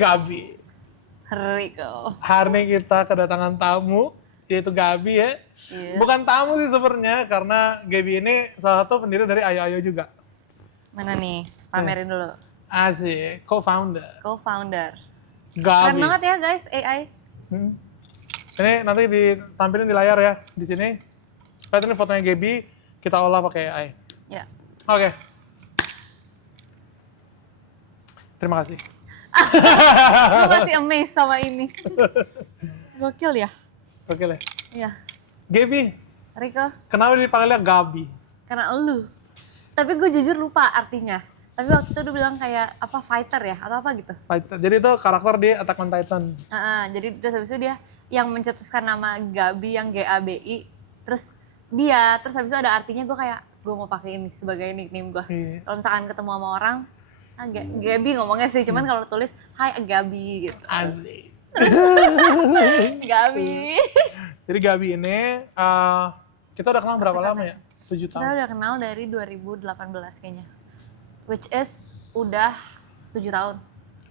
Gabi. Riko. Hari ini kita kedatangan tamu, yaitu Gabi ya. Iya. Bukan tamu sih sebenarnya, karena Gabi ini salah satu pendiri dari Ayo Ayo juga. Mana nih? Pamerin dulu. Asik, co-founder. Co-founder. Gabi. Keren banget ya guys, AI. Ini nanti ditampilin di layar ya, di sini. Lihat ini fotonya Gabi, kita olah pakai AI. Ya. Oke. Terima kasih. Gue masih amazed sama ini. Gokil ya? Oke lah. Iya. Gabi, Riko, kenapa dipanggilnya Gabi? karena elu. Tapi gue jujur lupa artinya. Tapi waktu itu dia bilang kayak apa fighter ya atau apa gitu. Jadi itu karakter di Attack on Titan. Jadi terus habis itu dia yang mencetuskan nama Gabi yang Gabi. Terus habis itu ada artinya, gue kayak gue mau pakai ini sebagai nickname gue. Iya. Kalau misalkan ketemu sama orang, Gabi ngomongnya sih, cuman kalau tulis Hai Gabi gitu. Asik. Gabi. Jadi Gabi ini kita udah kenal berapa lama ya? 7 Kita tahun. udah kenal dari 2018 kayaknya. Which is udah 7 tahun.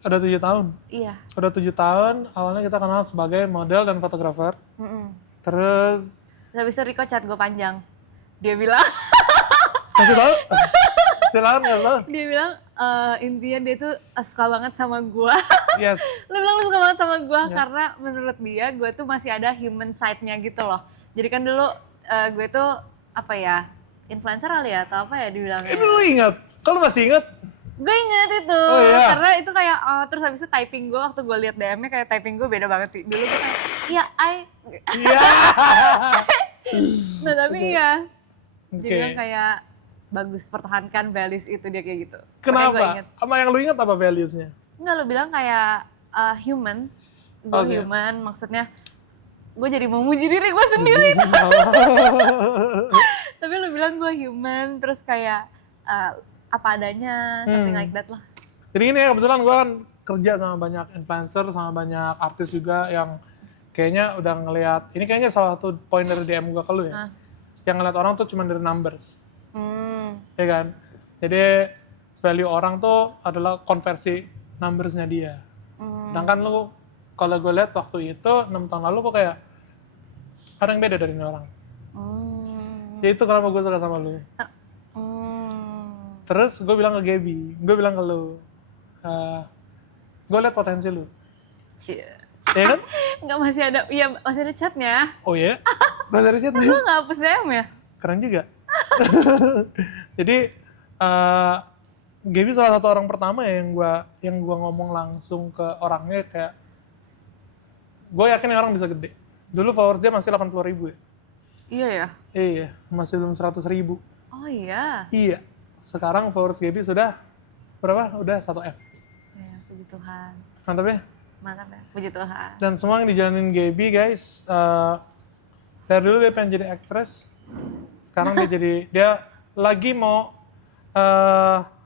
Udah 7 tahun. Iya. Udah 7 tahun. Awalnya kita kenal sebagai model dan fotografer. Terus Habis itu Riko chat gue panjang. Dia bilang, kasih tahu. Silakan kasih tahu. dia bilang intinya dia tuh suka banget sama gue. Yes. Lu bilang lu suka banget sama gue karena menurut dia gue tuh masih ada human side-nya gitu loh. Jadi kan dulu gue tuh apa ya, influencer kali ya atau apa ya dibilangnya. Ini lu ingat? Kalau masih ingat? Gue inget itu, Oh, iya. karena itu kayak terus habis itu typing gue waktu gue liat DM-nya kayak typing gue beda banget sih. Dulu gue kayak, iya Iya. nah tapi iya. Oke. Dia bilang kayak bagus pertahankan values itu, dia kayak gitu. Makanya gue Kenapa? inget. Apa yang lu ingat apa values-nya? Enggak, lu bilang kayak human. Gue Oke. human, maksudnya gue jadi memuji diri gue sendiri. Tapi lu bilang gue human, terus kayak apa adanya, something like that lah. Jadi ini ya, kebetulan gue kan kerja sama banyak influencer, sama banyak artis juga yang kayaknya udah ngelihat, ini kayaknya salah satu poin dari DM gue ke lu ya. Yang ngeliat orang tuh cuma dari numbers. Ya kan? Jadi value orang tuh adalah konversi numbersnya dia. Sedangkan lu, kalau gue lihat waktu itu 6 tahun lalu kok kayak ada yang beda dari ini orang. Ya itu kenapa gue suka sama lu. Terus gue bilang ke Gaby, gue bilang ke lu, gue liat potensi lu. Cie. Ya kan? Nggak, masih ada chatnya. Oh ya? Gak dari chat Lu nggak hapus DM ya? Keren juga. Jadi Gaby salah satu orang pertama ya yang gua ngomong langsung ke orangnya, kayak gue yakin ini orang bisa gede. Dulu followers dia masih 80.000 ya. Iya ya? Iya, masih belum 100.000. Oh iya. Iya. Sekarang followers Gaby sudah berapa? Udah 1M. Ya, puji Tuhan. Mantap ya? Mantap ya, puji Tuhan. Dan semua yang dijalanin Gaby guys, dari dulu dia pengen jadi aktris, sekarang dia lagi mau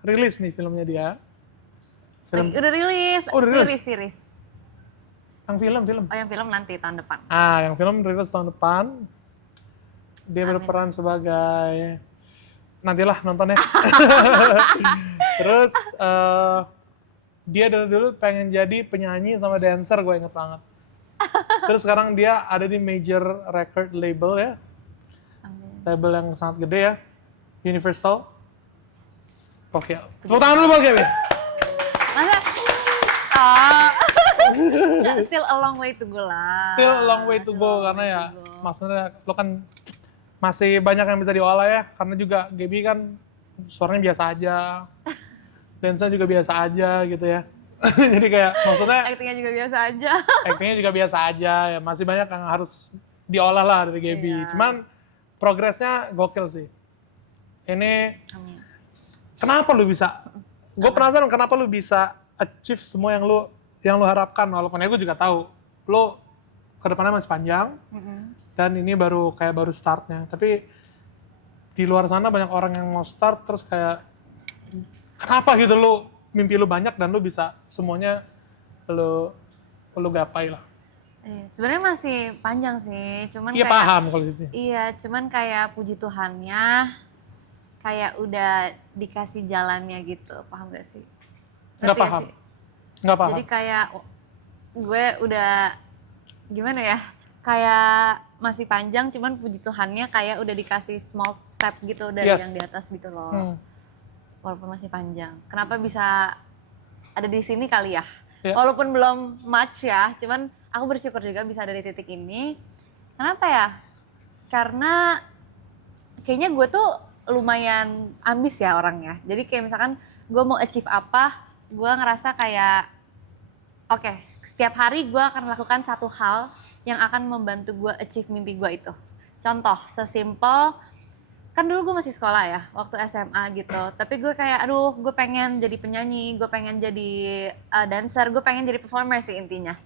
rilis nih filmnya dia. Udah rilis, Oh, udah rilis? series. Yang film. Oh yang film nanti tahun depan. Yang film rilis tahun depan. Dia berperan sebagai, nantilah nontonnya. Terus dia dari dulu pengen jadi penyanyi sama dancer, gue inget banget. Terus sekarang dia ada di major record label ya. Amin. Label yang sangat gede ya. Universal. Oke. Tepuk tangan dulu buat Gaby. Masa? Nggak, still a long way to go lah. Still a long way to go, karena ya maksudnya lo kan masih banyak yang bisa diolah ya. Karena juga Gaby kan suaranya biasa aja. Dansa juga biasa aja gitu ya. Jadi kayak maksudnya Actingnya juga biasa aja. actingnya juga biasa aja ya. Masih banyak yang harus diolah lah dari Gaby. Iya. Cuman progresnya gokil sih. Ini Amin. kenapa lu bisa? Gue penasaran kenapa lu bisa achieve semua yang lu harapkan. Walaupun gue juga tahu lu kedepannya masih panjang. Dan ini baru startnya. Tapi di luar sana banyak orang yang mau start terus kayak kenapa gitu mimpi lu banyak dan lu bisa semuanya lu gapai lah. Sebenarnya masih panjang sih, cuman Iya kayak paham kalau gitu. iya, cuman kayak puji Tuhannya kayak udah dikasih jalannya gitu, paham gak sih? Nggak Ngerti paham. sih? Nggak paham. Jadi kayak gue udah gimana ya? Kayak masih panjang, cuman puji Tuhannya kayak udah dikasih small step gitu dari Yes. yang di atas gitu loh. Walaupun masih panjang. Kenapa bisa ada di sini kali ya? Ya. Walaupun belum much ya, cuman aku bersyukur juga bisa ada di titik ini. Kenapa ya? Karena kayaknya gue tuh lumayan ambis ya orangnya. Jadi kayak misalkan gue mau achieve apa, gue ngerasa kayak oke, setiap hari gue akan melakukan satu hal yang akan membantu gue achieve mimpi gue itu. Contoh, sesimpel, kan dulu gue masih sekolah ya, waktu SMA gitu. Tapi gue kayak, aduh gue pengen jadi penyanyi, gue pengen jadi dancer, gue pengen jadi performer sih intinya.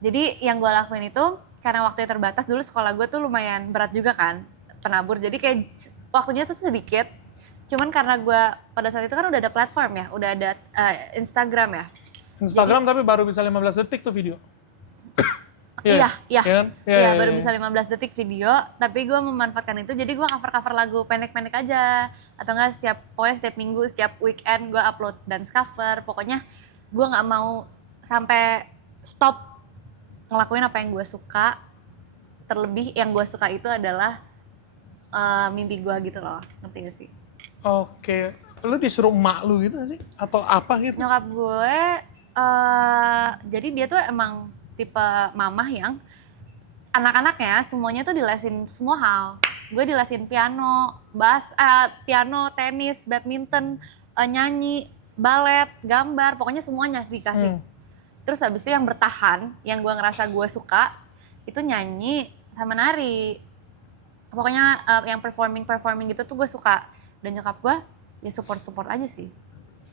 Jadi yang gue lakuin itu, karena waktunya terbatas, dulu sekolah gue tuh lumayan berat juga kan, penabur. Jadi kayak waktunya tuh sedikit, cuman karena gue pada saat itu kan udah ada platform ya, udah ada Instagram ya. Instagram tapi baru bisa 15 detik tuh video. Iya, kan? baru bisa 15 detik video, tapi gue memanfaatkan itu, jadi gue cover-cover lagu pendek-pendek aja, atau enggak pokoknya setiap minggu, setiap weekend gue upload dance cover, pokoknya gue nggak mau sampai stop ngelakuin apa yang gue suka, terlebih yang gue suka itu adalah mimpi gue gitu loh, ngerti gak sih? Oke, lu disuruh emak lu gitu gak sih? Atau apa gitu? Nyokap gue, jadi dia tuh emang tipe mamah yang anak-anaknya semuanya tuh dilesin semua hal. Gue dilesin piano, piano, tenis, badminton, nyanyi, balet, gambar, pokoknya semuanya dikasih. Terus habis itu yang bertahan, yang gue ngerasa gue suka, itu nyanyi sama nari. Pokoknya yang performing gitu tuh gue suka. Dan nyokap gue ya support aja sih.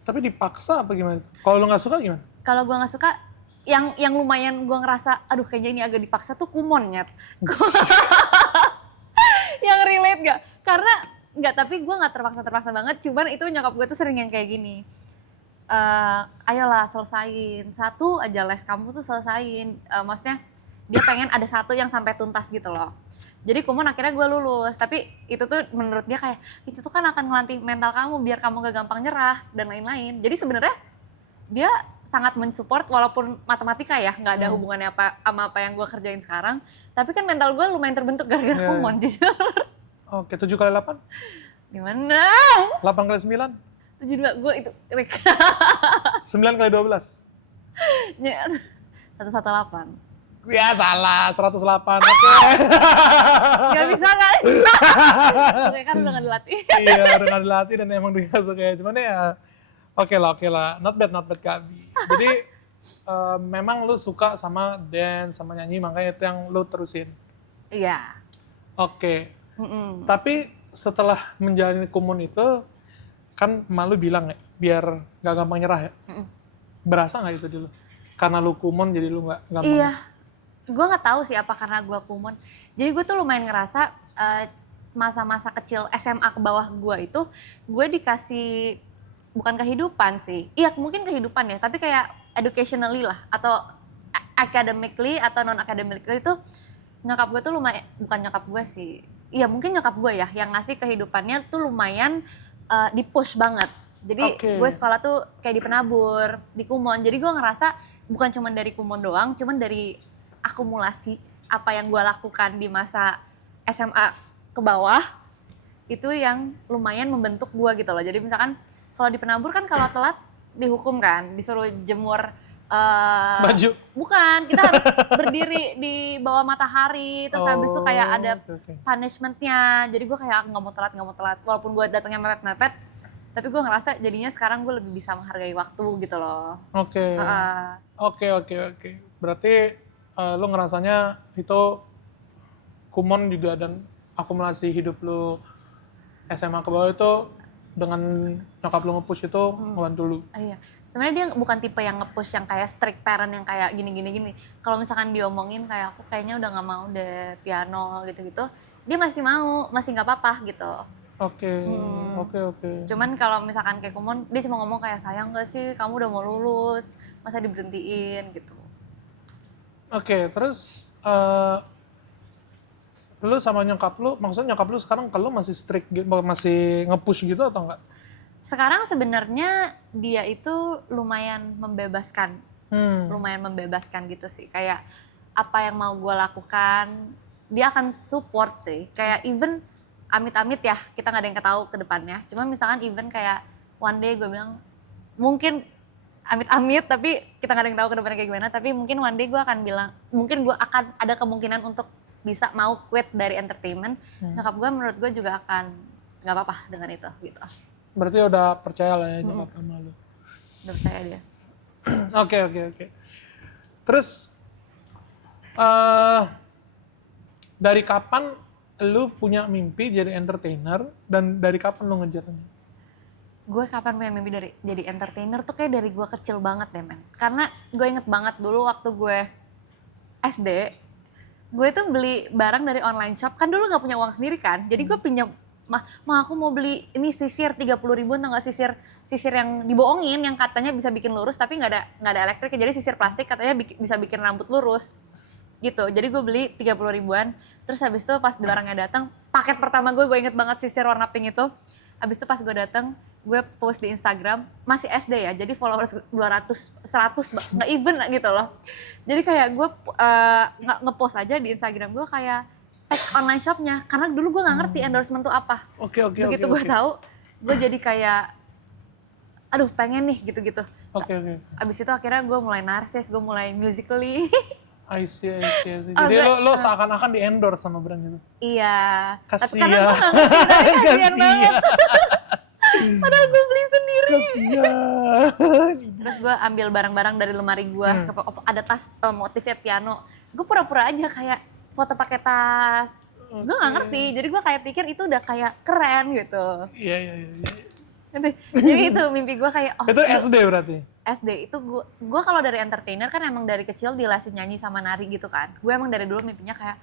Tapi dipaksa apa gimana? Kalau lu nggak suka gimana? Kalau gue nggak suka, yang lumayan gue ngerasa, aduh kayaknya ini agak dipaksa tuh Kumon, Nyet. Yang relate gak? Karena, nggak, tapi gue nggak terpaksa banget, cuman itu nyokap gue tuh sering yang kayak gini. Ayolah selesain, satu aja les kamu tuh selesain. Maksudnya, dia pengen ada satu yang sampai tuntas gitu loh. Jadi Kumon akhirnya gue lulus, tapi itu tuh menurut dia kayak, itu tuh kan akan ngelatih mental kamu biar kamu gak gampang nyerah, dan lain-lain. Jadi sebenarnya dia sangat mensupport walaupun matematika ya nggak ada hubungannya sama apa yang gue kerjain sekarang, tapi kan mental gue lumayan terbentuk gara-gara Kumon jujur. Oke, 7 kali 8? Gimana? 8 kali 9? 7 juga gue itu 9 kali 12? 118. Ya salah, 108, oke. Gak bisa kan? Oke kan udah gak dilatih. Iya, udah gak dilatih dan emang dia suka. Cuman ya oke lah, not bad Gabi. Jadi memang lu suka sama dance, sama nyanyi, makanya itu yang lu terusin. Iya. Oke. Tapi setelah menjalani Kumon itu, kan malu bilang ya, biar gak gampang nyerah ya. Berasa gak itu di lu? Karena lu Kumon jadi lu gak gampang. Iya. Gue gak tahu sih apa karena gue Kumon. Jadi gue tuh lumayan ngerasa masa-masa kecil SMA ke bawah gue itu, gue dikasih bukan kehidupan sih, iya mungkin kehidupan ya, tapi kayak educationally lah, atau academically atau non academically itu nyokap gue tuh lumayan, bukan nyokap gue sih, iya mungkin nyokap gue ya yang ngasih kehidupannya tuh lumayan di-push banget. Jadi gue sekolah tuh kayak di penabur, di Kumon, jadi gue ngerasa bukan cuma dari Kumon doang, cuman dari akumulasi apa yang gue lakukan di masa SMA ke bawah itu yang lumayan membentuk gue gitu loh. Jadi misalkan kalau di penabur kan kalau telat dihukum kan, disuruh jemur baju. Bukan, kita harus berdiri di bawah matahari, terus habis itu kayak ada punishment-nya. Jadi gue kayak nggak mau telat. Walaupun gue datangnya mepet-mepet, tapi gue ngerasa jadinya sekarang gue lebih bisa menghargai waktu gitu loh. Oke. Berarti lu ngerasanya itu Kumon juga dan akumulasi hidup lu SMA ke bawah itu dengan nyokap lu nge-push itu ngebantu lu. Iya. Sebenarnya dia bukan tipe yang nge-push yang kayak strict parent yang kayak gini. Kalau misalkan diomongin kayak aku kayaknya udah nggak mau deh piano gitu-gitu, dia masih mau, masih nggak apa-apa gitu. Oke. Cuman kalau misalkan kayak Kumon, dia cuma ngomong kayak sayang gak sih kamu udah mau lulus, masa diberhentiin gitu. Oke, terus lu sama nyokap lu, maksudnya nyokap lu sekarang kalau masih strict gitu, masih nge-push gitu atau enggak? Sekarang sebenarnya dia itu lumayan membebaskan lumayan membebaskan gitu sih. Kayak apa yang mau gue lakukan, dia akan support sih. Kayak even amit-amit ya, kita nggak ada yang ketahui ke depannya. Cuma misalkan even kayak one day gue bilang, mungkin amit-amit tapi kita nggak ada yang tahu ke depannya kayak gimana. Tapi mungkin one day gue akan bilang, mungkin gue akan ada kemungkinan untuk bisa mau quit dari entertainment. Nyokap gue menurut gue juga akan nggak apa-apa dengan itu gitu. Berarti udah percaya lah ya nyokap sama lu. Udah percaya dia. Oke. Terus dari kapan lu punya mimpi jadi entertainer dan dari kapan lu ngejarnya? Gue kapan punya mimpi dari jadi entertainer tuh kayak dari gue kecil banget deh men. Karena gue inget banget dulu waktu gue SD, gue tuh beli barang dari online shop, kan dulu gak punya uang sendiri kan. Jadi gue pinjam, mah aku mau beli ini sisir 30 ribu, atau gak sisir yang dibohongin, yang katanya bisa bikin lurus tapi gak ada elektrik, jadi sisir plastik katanya bisa bikin rambut lurus. Gitu, jadi gue beli 30 ribuan, terus habis itu pas barangnya datang, paket pertama gue inget banget sisir warna pink itu. Habis itu pas gue datang, gue post di Instagram, masih SD ya, jadi followers 200, 100, nggak even gitu loh. Jadi kayak gue nge-post aja di Instagram gue kayak tag online shopnya, karena dulu gue nggak ngerti endorsement tuh apa. Begitu gue tahu, gue jadi kayak, aduh pengen nih gitu-gitu. Abis itu akhirnya gue mulai narsis, gue mulai Musical.ly. I see. Jadi lo seakan-akan di-endorse sama brand gitu? Iya. Kasian. Tapi karena gue gak ngerti, kasian banget. Padahal gue beli sendiri. Kasian. Terus gue ambil barang-barang dari lemari gue, ada tas motifnya piano. Gue pura-pura aja kayak foto pakai tas. Gue gak ngerti, jadi gue kayak pikir itu udah kayak keren gitu. Iya. Jadi itu mimpi gue kayak, itu SD berarti? SD itu gue kalau dari entertainer kan emang dari kecil dilesin nyanyi sama nari gitu kan. Gue emang dari dulu mimpinya kayak,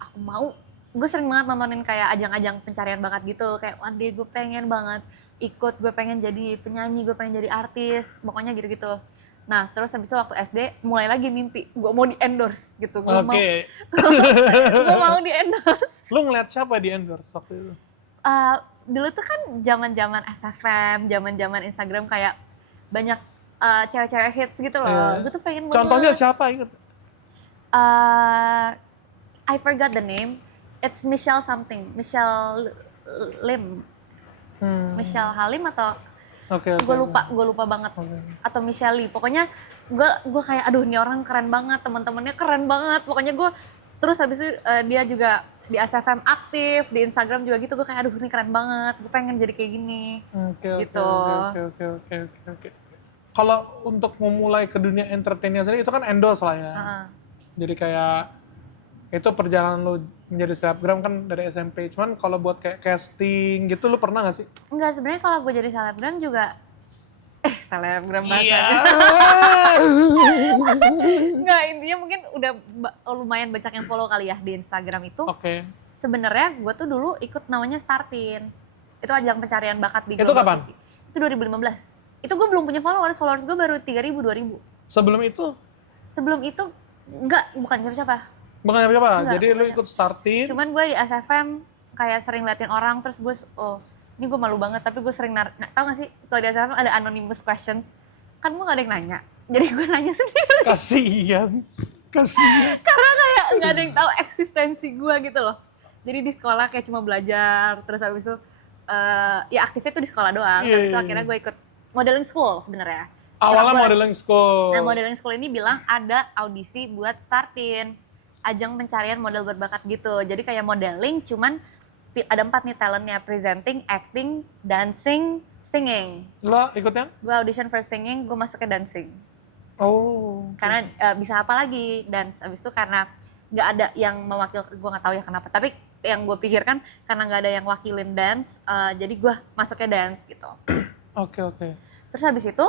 aku mau. Gue sering banget nontonin kayak ajang-ajang pencarian bakat gitu. Kayak one day gue pengen banget ikut, gue pengen jadi penyanyi, gue pengen jadi artis, pokoknya gitu-gitu. Nah terus habis itu waktu SD mulai lagi mimpi, gue mau di-endorse gitu. Gue mau di-endorse. Lu ngeliat siapa di-endorse waktu itu? Dulu tuh kan zaman-zaman SFM, zaman-zaman Instagram kayak banyak cewek-cewek hits gitu loh. Yeah. Gue tuh pengen banget. Contohnya siapa ikut? I forgot the name. It's Michelle something, Michelle Lim. Michelle Halim atau gue lupa banget. Atau Michelle Lee. Pokoknya gue kayak aduh ini orang keren banget, teman-temannya keren banget. Pokoknya gue terus habis itu dia juga di SFM aktif, di Instagram juga gitu. Gue kayak aduh ini keren banget, gue pengen jadi kayak gini. Gitu. Oke. Kalau untuk memulai ke dunia entertainnya sendiri itu kan endorse lah ya. Jadi kayak itu perjalanan lo menjadi selebgram kan dari SMP. Cuman kalau buat kayak casting gitu lo pernah gak sih? Enggak, sebenarnya kalau gue jadi selebgram juga selebgram bahasanya. Enggak, intinya mungkin udah lumayan banyak yang follow kali ya di Instagram itu. Sebenarnya gue tuh dulu ikut namanya Startin. Itu ajang pencarian bakat di Global. Itu kapan? Itu 2015. Itu gue belum punya followers gue baru 3.000, 2.000. Sebelum itu bukan siapa-siapa. Jadi lu ikut Startin. Cuman gue di SFM kayak sering liatin orang, terus gue, ini gue malu banget, tapi gue sering tau gak sih, kalau di SFM ada anonymous questions, kan gue gak ada yang nanya, jadi gue nanya sendiri. Kasian. Karena kayak gak ada yang tahu eksistensi gue gitu loh. Jadi di sekolah kayak cuma belajar, terus habis itu ya aktifnya tuh di sekolah doang. Habis itu akhirnya gue ikut modeling school sebenarnya. Awalnya modeling school. Nah modeling school ini bilang ada audisi buat Startin, ajang pencarian model berbakat gitu. Jadi kayak modeling, cuman ada 4 nih talentnya, presenting, acting, dancing, singing. Lo ikut yang? Gue audition for singing, gue masuk ke dancing. Karena bisa apa lagi dance. Abis itu karena nggak ada yang mewakil, gue nggak tahu ya kenapa. Tapi yang gue pikirkan karena nggak ada yang wakilin dance, jadi gue masuknya dance gitu. Oke. Terus habis itu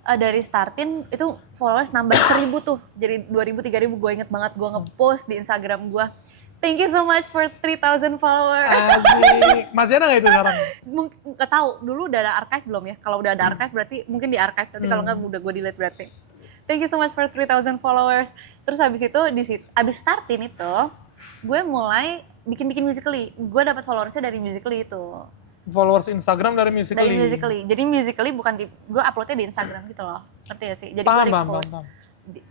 dari Startin itu followers nambah 1.000 tuh, jadi 2.000, 3.000. Gue inget banget gue ngepost di Instagram gue, thank you so much for 3,000 followers. Asik. Masih ada nggak itu sekarang? Nggak tahu, dulu udah ada archive belum ya? Kalau udah ada archive berarti mungkin di archive, tapi kalau nggak udah gue delete berarti. Thank you so much for 3,000 followers. Terus habis itu abis Startin itu gue mulai bikin Musical.ly. Gue dapat followersnya dari Musical.ly itu. Followers Instagram dari Musical.ly. Dari Musical.ly. Jadi Musical.ly bukan gue uploadnya di Instagram gitu loh. Ngerti gak sih? Jadi gue repost.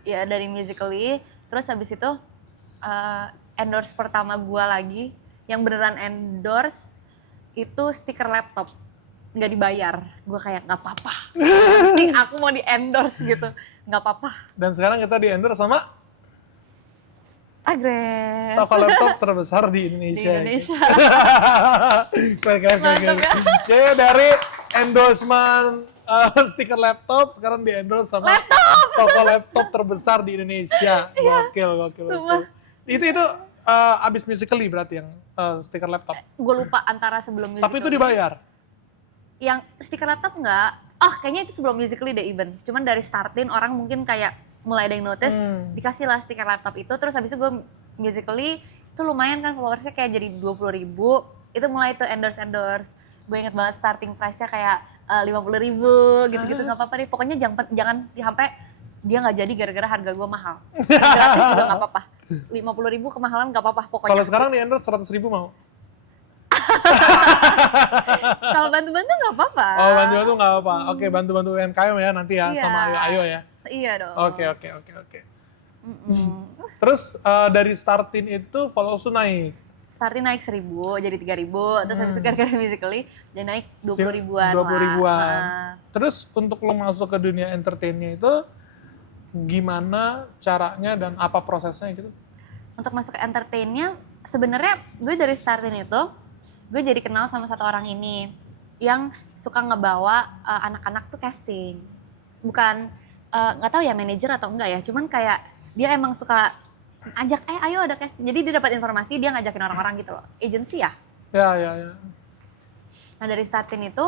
Ya dari Musical.ly. Terus habis itu endorse pertama gue lagi yang beneran endorse itu stiker laptop. Nggak dibayar. Gue kayak nggak apa-apa. Penting aku mau di endorse gitu. Nggak apa-apa. Dan sekarang kita di endorse sama Agres. toko laptop terbesar di Indonesia. Di Indonesia. Mantap ya. Jadi dari endorsement stiker laptop sekarang di endorse sama toko laptop terbesar di Indonesia. Gokil. Itu abis Musical.ly berarti yang stiker laptop. Gue lupa antara sebelum Musical.ly. Tapi itu dibayar. Yang stiker laptop enggak. Oh, kayaknya itu sebelum Musical.ly deh even. Cuman dari startin orang mungkin kayak mulai ada yang notice, dikasih lah stiker laptop itu. Terus habis itu gue Musical.ly itu lumayan kan followersnya kayak jadi 20.000. Itu mulai tuh endorse. Gue inget banget starting price-nya kayak 50.000 gitu-gitu, nggak apa-apa deh. Pokoknya jangan sampai dia nggak jadi gara-gara harga gue mahal. Gratis juga nggak apa-apa. 50.000 kemahalan nggak apa-apa pokoknya. Kalau sekarang di endorse 100.000 mau? Kalau bantu-bantu nggak apa-apa. Oh, bantu-bantu nggak apa-apa. Oke, bantu-bantu UMKM ya nanti ya, Iya. sama Ayo ya. Iya dong. Oke. Terus dari startin itu followers tuh naik. Starting naik 1.000 jadi 3.000, terus habis itu gara-gara Musical.ly jadi naik 20.000-an 20.000-an. Terus untuk lo masuk ke dunia entertainnya itu gimana caranya dan apa prosesnya gitu? Untuk masuk ke entertainnya, sebenarnya gue dari starting itu, gue jadi kenal sama satu orang ini yang suka ngebawa anak-anak tuh casting. Bukan, nggak tahu ya manajer atau enggak ya, cuman kayak dia emang suka ajak, ayo ada casting. Jadi dia dapat informasi, dia ngajakin orang-orang gitu loh. Agency ya? Ya. Nah dari starting itu,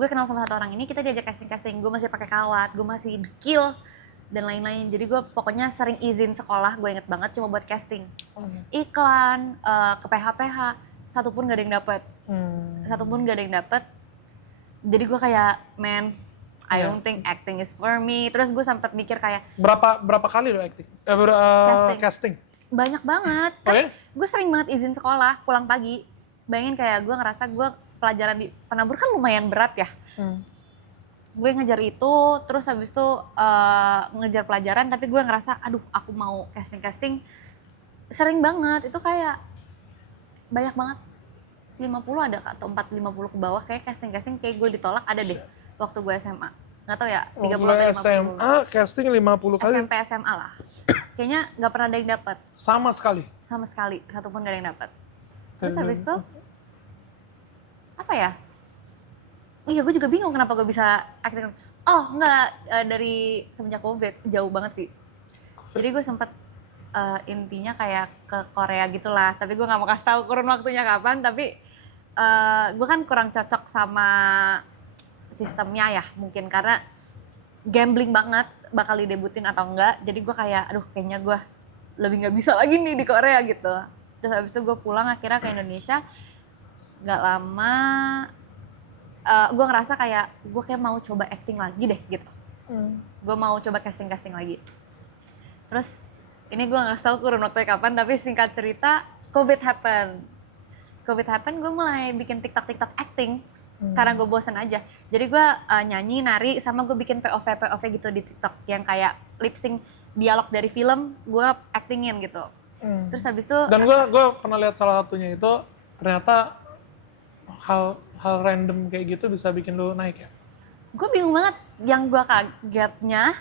gue kenal sama satu orang ini, kita diajak casting-casting. Gue masih pakai kawat, gue masih dekil, dan lain-lain. Jadi gue pokoknya sering izin sekolah, gue inget banget cuma buat casting. Iklan, ke PH-PH, satu pun gak ada yang dapet. Jadi gue kayak, man, I don't think acting is for me. Terus gue sempet mikir kayak berapa kali lo acting? Casting? banyak banget. Kan gue sering banget izin sekolah, pulang pagi. Bayangin kayak gue ngerasa gue pelajaran di penabur kan lumayan berat ya. Gue ngejar itu, terus habis itu ngejar pelajaran, tapi gue ngerasa, aduh aku mau casting-casting. Sering banget, itu kayak banyak banget. 50 ada atau 50 ke bawah, kayak casting-casting kayak gue ditolak ada deh waktu gue SMA. Nggak tahu ya, 30 atau 50. SMA casting 50 kali? SMP, SMA lah. Kayaknya nggak pernah ada yang dapet. Sama sekali? Sama sekali, satu pun gak ada yang dapet. Terus habis itu, apa ya? Iya gue juga bingung kenapa gue bisa acting. Oh enggak, dari semenjak COVID, jauh banget sih. Jadi gue sempet intinya kayak ke Korea gitulah. Tapi gue gak mau kasih tahu kurun waktunya kapan. Tapi gue kan kurang cocok sama sistemnya ya mungkin. Karena gambling banget bakal didebutin atau enggak. Jadi gue kayak, aduh kayaknya gue lebih gak bisa lagi nih di Korea gitu. Terus habis itu gue pulang akhirnya ke Indonesia. Gak lama, gue ngerasa kayak gue kayak mau coba acting lagi deh gitu. Gue mau coba casting-casting lagi. Terus ini gue gak tahu kurun waktunya kapan, tapi singkat cerita COVID happen, gue mulai bikin TikTok acting. Karena gue bosen aja. Jadi gue nyanyi, nari, sama gue bikin POV gitu di TikTok. Yang kayak lip sync dialog dari film, gue actingin gitu. Terus habis itu... Dan gue pernah lihat salah satunya itu, ternyata hal random kayak gitu bisa bikin lu naik ya? Gue bingung banget. Yang gue kagetnya,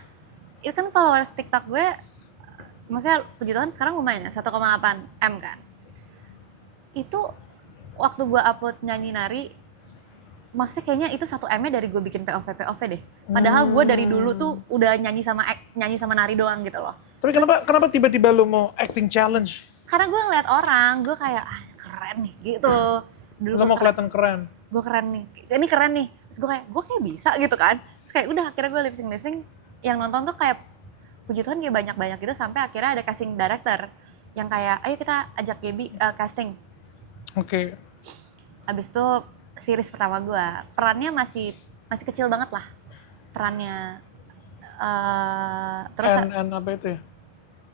itu kan followers TikTok gue, maksudnya puji Tuhan sekarang lumayan ya, 1,8 M kan. Itu waktu gue upload nyanyi-nari, maksudnya kayaknya itu 1 M-nya dari gue bikin POV deh. Padahal gue dari dulu tuh udah nyanyi sama nari doang gitu loh. Tapi kenapa tiba-tiba lu mau acting challenge? Karena gue ngeliat orang, gue kayak keren nih gitu. Dulu lu mau kelihatan keren? Gue keren nih, ini keren nih. Terus gue kayak bisa gitu kan. Terus kayak udah akhirnya gue lip sync. Yang nonton tuh kayak puji Tuhan kayak banyak gitu sampai akhirnya ada casting director. Yang kayak ayo kita ajak Gaby casting. Oke. Abis itu series pertama gue, perannya masih kecil banget lah perannya. Terus apa itu ya?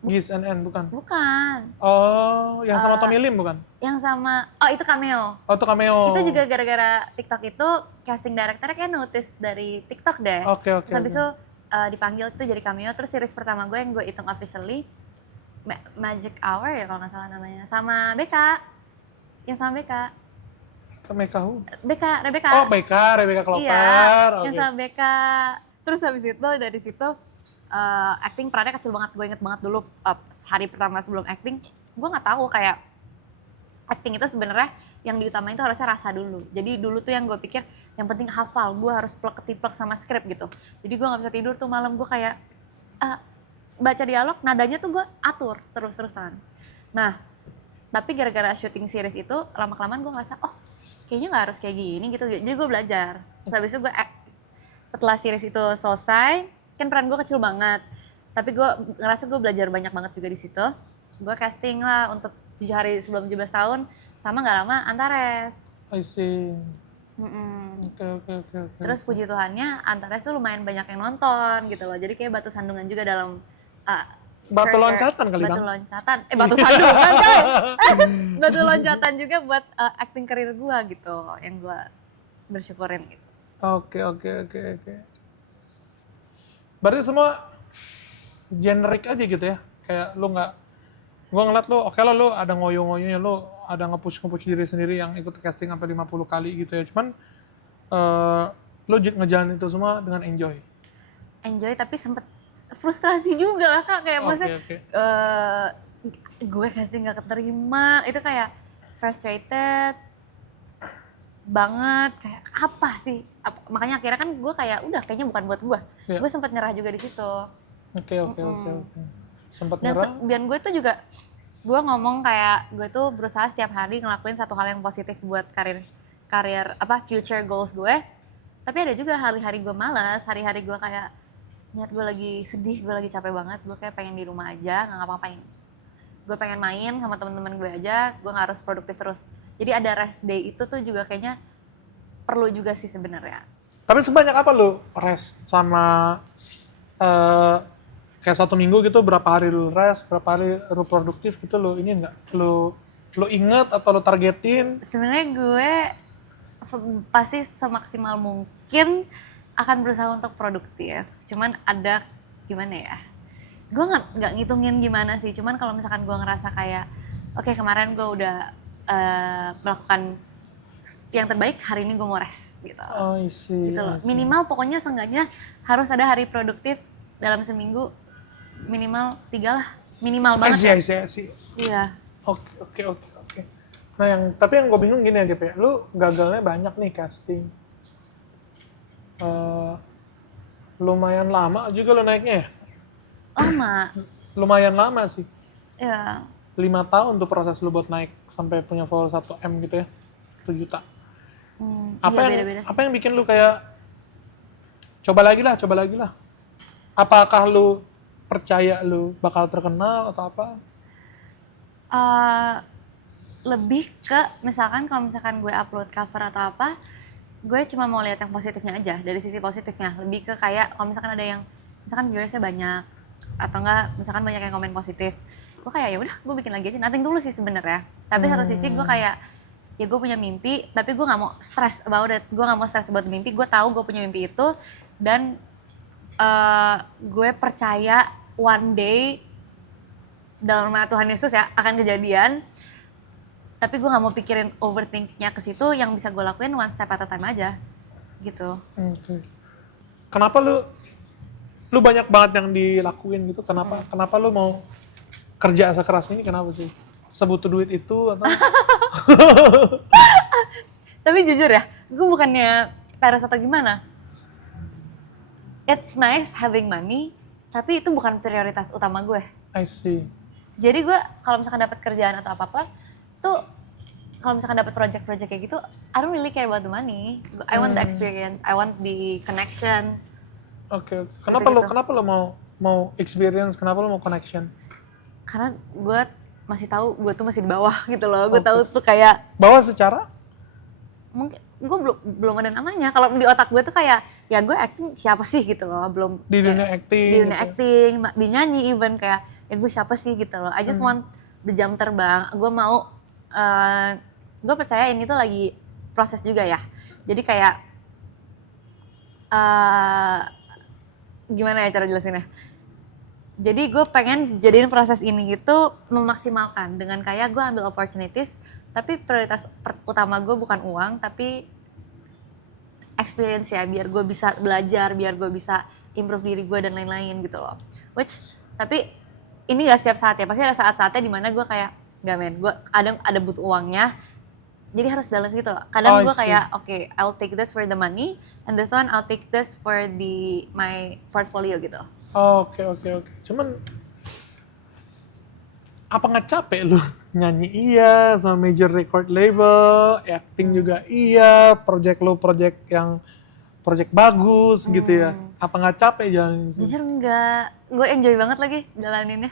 Gis NN bukan? Bukan. Oh, yang sama Tommy Lim bukan? Yang sama, oh itu cameo. Oh, itu cameo. Itu juga gara-gara TikTok itu casting director kayak notice dari TikTok deh. Oke. Terus habis itu dipanggil tuh jadi cameo. Terus series pertama gue yang gue hitung officially Magic Hour ya kalau nggak salah namanya. Sama BK. Yang sama BK. Rebecca. Oh, Rebecca Kloper. Iya, yang sama BK. Terus habis itu dari situ acting perannya kecil banget. Gue inget banget dulu hari pertama sebelum acting, gue nggak tahu kayak acting itu sebenarnya yang diutamain itu harusnya rasa dulu. Jadi dulu tuh yang gue pikir yang penting hafal, gue harus plek sama skrip gitu. Jadi gue nggak bisa tidur tuh malam, gue kayak baca dialog, nadanya tuh gue atur terus-terusan. Nah, tapi gara-gara syuting series itu lama-kelamaan gue ngerasa kayaknya nggak harus kayak gini gitu. Jadi gue belajar. Terus habis itu gue setelah series itu selesai, kan peran gue kecil banget. Tapi gue ngerasa gue belajar banyak banget juga di situ. Gue casting lah untuk 7 hari sebelum 17 tahun sama nggak lama Antares. I see. Oke. Terus puji Tuhannya Antares tuh lumayan banyak yang nonton gitu loh. Jadi kayak batu sandungan juga dalam batu loncatan kali batu Bang. loncatan. Batu sandungan coy. Batu loncatan juga buat acting karir gue gitu. Yang gue bersyukurin gitu. Oke. Berarti semua generik aja gitu ya? Kayak lu nggak, gue ngeliat lu, oke lah lu ada ngoyo-ngoyonya, lu ada nge-push diri sendiri yang ikut casting sampai 50 kali gitu ya. Cuman lu ngejalan itu semua dengan enjoy. Enjoy tapi sempet frustrasi juga lah Kak. Kayak maksudnya gue casting gak keterima, itu kayak frustrated banget, kayak apa sih? Makanya akhirnya kan gue kayak udah kayaknya bukan buat gue. Yeah. Gue sempat nyerah juga di situ. Oke. Sempat nyerah. Dan gue tuh juga gue ngomong kayak gue tuh berusaha setiap hari ngelakuin satu hal yang positif buat karir future goals gue. Tapi ada juga hari-hari gue malas, hari-hari gue kayak niat gue lagi sedih, gue lagi capek banget, gue kayak pengen di rumah aja nggak ngapa-ngapain. Gue pengen main sama teman-teman gue aja, gue nggak harus produktif terus. Jadi ada rest day itu tuh juga kayaknya perlu juga sih sebenarnya. Tapi sebanyak apa lu rest sama kayak 1 minggu gitu, berapa hari lu rest, berapa hari lu produktif gitu, lu ini nggak? Lu inget atau lu targetin? Sebenarnya gue pasti semaksimal mungkin akan berusaha untuk produktif. Cuman ada gimana ya? Gue nggak ngitungin gimana sih. Cuman kalau misalkan gue ngerasa kayak oke, kemarin gue udah melakukan yang terbaik, hari ini gue mau rest gitu. Oh, isi. Gitu loh. Minimal pokoknya seenggaknya harus ada hari produktif dalam seminggu, minimal 3 lah. Minimal banget. Isi. Iya. Oke. Nah, tapi yang gue bingung gini aja, Pe. Lu gagalnya banyak nih casting. Lumayan lama juga lu naiknya ya? Lama. Lumayan lama sih. Iya. 5 tahun tuh proses lu buat naik sampai punya follower 1M gitu ya. 1 juta. Apa yang bikin lu kayak coba lagi lah. Apakah lu percaya lu bakal terkenal atau apa? Lebih ke misalkan kalau misalkan gue upload cover atau apa, gue cuma mau lihat yang positifnya aja, dari sisi positifnya. Lebih ke kayak kalau misalkan ada yang misalkan viewersnya banyak atau enggak misalkan banyak yang komen positif, gue kayak ya udah gue bikin lagi aja, nothing dulu sih sebenarnya. Tapi satu sisi gue kayak ya gue punya mimpi, tapi gue nggak mau stress about it. Gue nggak mau stress about mimpi. Gue tahu gue punya mimpi itu dan gue percaya one day dalam nama Tuhan Yesus ya akan kejadian. Tapi gue nggak mau pikirin overthinknya ke situ. Yang bisa gue lakuin one step at a time aja, gitu. Okay. Kenapa lu banyak banget yang dilakuin gitu? Kenapa lu mau kerja sekeras ini? Kenapa sih? Sebutuh duit itu atau? Tapi jujur ya, gue bukannya peres atau gimana. It's nice having money, tapi itu bukan prioritas utama gue. I see. Jadi gue kalau misalkan dapat kerjaan atau apa-apa, tuh kalau misalkan dapat project-project kayak gitu, I don't really care about the money. I want the experience, I want the connection. Oke. Kenapa lo mau experience? Kenapa lo mau connection? Karena gue masih tahu gue tuh masih di bawah gitu loh. Gue tahu tuh kayak bawah secara? Mungkin gue belum ada namanya. Kalau di otak gue tuh kayak ya gue acting siapa sih gitu loh, belum Di dunia acting. di dunia gitu. acting, di nyanyi even kayak ya gue siapa sih gitu loh. I just want the jam terbang. Gue mau gue percaya ini tuh lagi proses juga ya. Jadi kayak gimana ya cara jelasinnya? Jadi gue pengen jadiin proses ini gitu memaksimalkan dengan kayak gue ambil opportunities, tapi prioritas utama gue bukan uang tapi experience ya, biar gue bisa belajar, biar gue bisa improve diri gue dan lain-lain gitu loh. Which tapi ini gak setiap saat ya, pasti ada saat-saatnya dimana gue kayak gak men, gue kadang ada butuh uangnya, jadi harus balance gitu loh. Kadang gue kayak okay, I'll take this for the money and this one I'll take this for my portfolio gitu. Oke. Cuman apa nggak capek lu nyanyi iya sama major record label, acting juga iya, project yang project bagus gitu ya. Apa nggak capek jalan? Jujur enggak, gue enjoy banget lagi jalaninnya.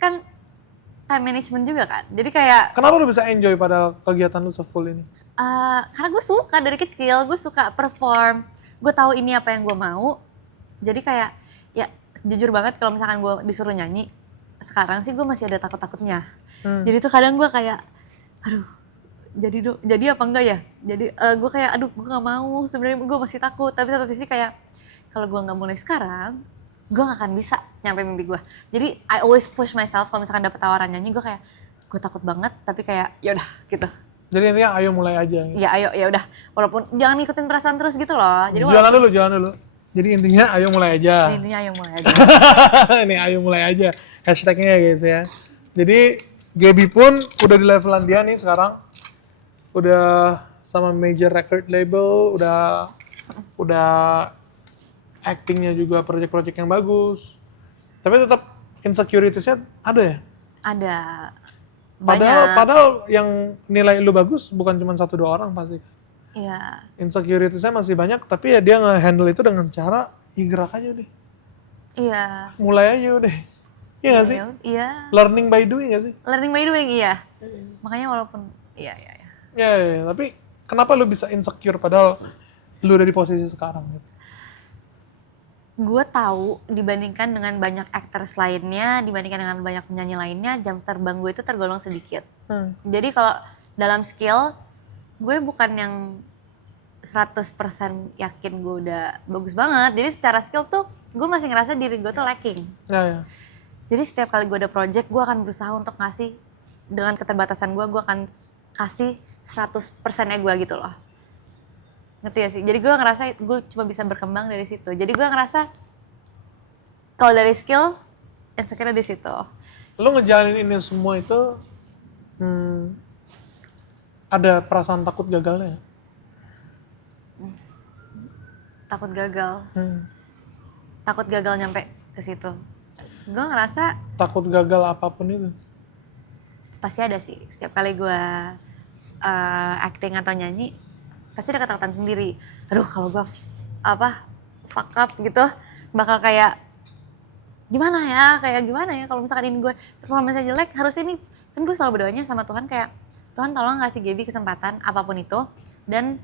Kan time management juga kan, jadi kayak Kenapa lu bisa enjoy padahal kegiatan lu se-full ini? karena gue suka dari kecil, gue suka perform, gue tahu ini apa yang gue mau. Jadi kayak ya jujur banget kalau misalkan gue disuruh nyanyi, sekarang sih gue masih ada takut-takutnya. Jadi tuh kadang gue kayak, aduh, jadi apa enggak ya? Jadi gue kayak, aduh, gue nggak mau. Sebenarnya gue masih takut. Tapi satu sisi kayak, kalau gue nggak mulai sekarang, gue nggak akan bisa nyampe mimpi gue. Jadi I always push myself. Kalau misalkan dapet tawaran nyanyi, gue kayak, gue takut banget. Tapi kayak, ya udah, gitu. Jadi intinya ayo mulai aja. Iya, ayo, ya udah. Walaupun jangan ngikutin perasaan terus gitu loh. Jadi Jangan dulu. Jadi intinya ayo mulai aja. intinya ayo mulai aja. Ini ayo mulai aja. Hashtagnya ya guys ya. Jadi Gaby pun udah di levelan dia nih sekarang. Udah sama major record label, udah actingnya juga project-project yang bagus. Tapi tetap insecuritiesnya ada ya? Ada. Banyak. Padahal yang nilai lu bagus bukan cuma 1-2 orang pasti. Iya. Insecuritiesnya masih banyak, tapi ya dia nge-handle itu dengan cara gerak aja udah. Iya. Mulai aja udah. Iya nggak sih? Iya. Learning by doing nggak sih? Learning by doing, iya. Makanya walaupun, iya. Ya, tapi kenapa lu bisa insecure padahal lu udah di posisi sekarang gitu? Gue tahu dibandingkan dengan banyak actors lainnya, dibandingkan dengan banyak penyanyi lainnya, jam terbang gue itu tergolong sedikit. Jadi kalau dalam skill, gue bukan yang 100% yakin gue udah bagus banget. Jadi secara skill tuh, gue masih ngerasa diri gue tuh lacking. Ya. Jadi setiap kali gue ada project, gue akan berusaha untuk ngasih, dengan keterbatasan gue akan kasih 100%-nya gue gitu loh. Ngerti gak sih? Jadi gue ngerasa gue cuma bisa berkembang dari situ. Jadi gue ngerasa kalau dari skill, insecure di situ. Lu ngejalanin ini semua itu ada perasaan takut gagalnya? Takut gagal. Takut gagal nyampe ke situ. Gue ngerasa takut gagal apapun itu? Pasti ada sih. Setiap kali gue acting atau nyanyi, pasti ada ketakutan sendiri. Aduh, kalau gue fuck up gitu, bakal kayak gimana ya kalau misalkan ini gue performanya jelek, harus ini. Kan gue selalu berdoanya sama Tuhan kayak, Tuhan tolong kasih Gaby kesempatan apapun itu, dan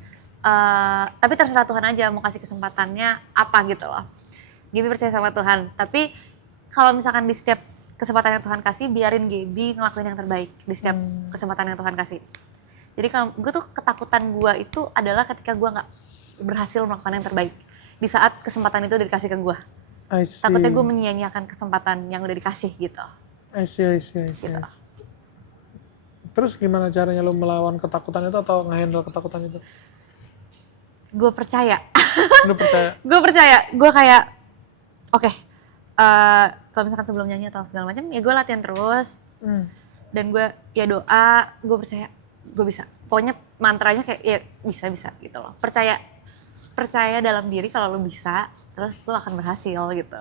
tapi terserah Tuhan aja mau kasih kesempatannya apa gitu loh. Gaby percaya sama Tuhan, tapi kalau misalkan di setiap kesempatan yang Tuhan kasih, biarin Gaby ngelakuin yang terbaik di setiap kesempatan yang Tuhan kasih. Jadi kalau gue tuh ketakutan gue itu adalah ketika gue nggak berhasil melakukan yang terbaik di saat kesempatan itu udah dikasih ke gue. Takutnya gue menyia-nyiakan kesempatan yang udah dikasih gitu. I see. Gitu. Terus gimana caranya lo melawan ketakutan itu atau nge-handle ketakutan itu? Gue percaya. Lu percaya? Gue percaya. Gue kayak, oke, kalau misalkan sebelum nyanyi atau segala macam, ya gue latihan terus. Dan gue ya doa, gue percaya gue bisa. Pokoknya mantranya kayak ya bisa gitu loh. Percaya dalam diri kalau lo bisa, terus lo akan berhasil gitu.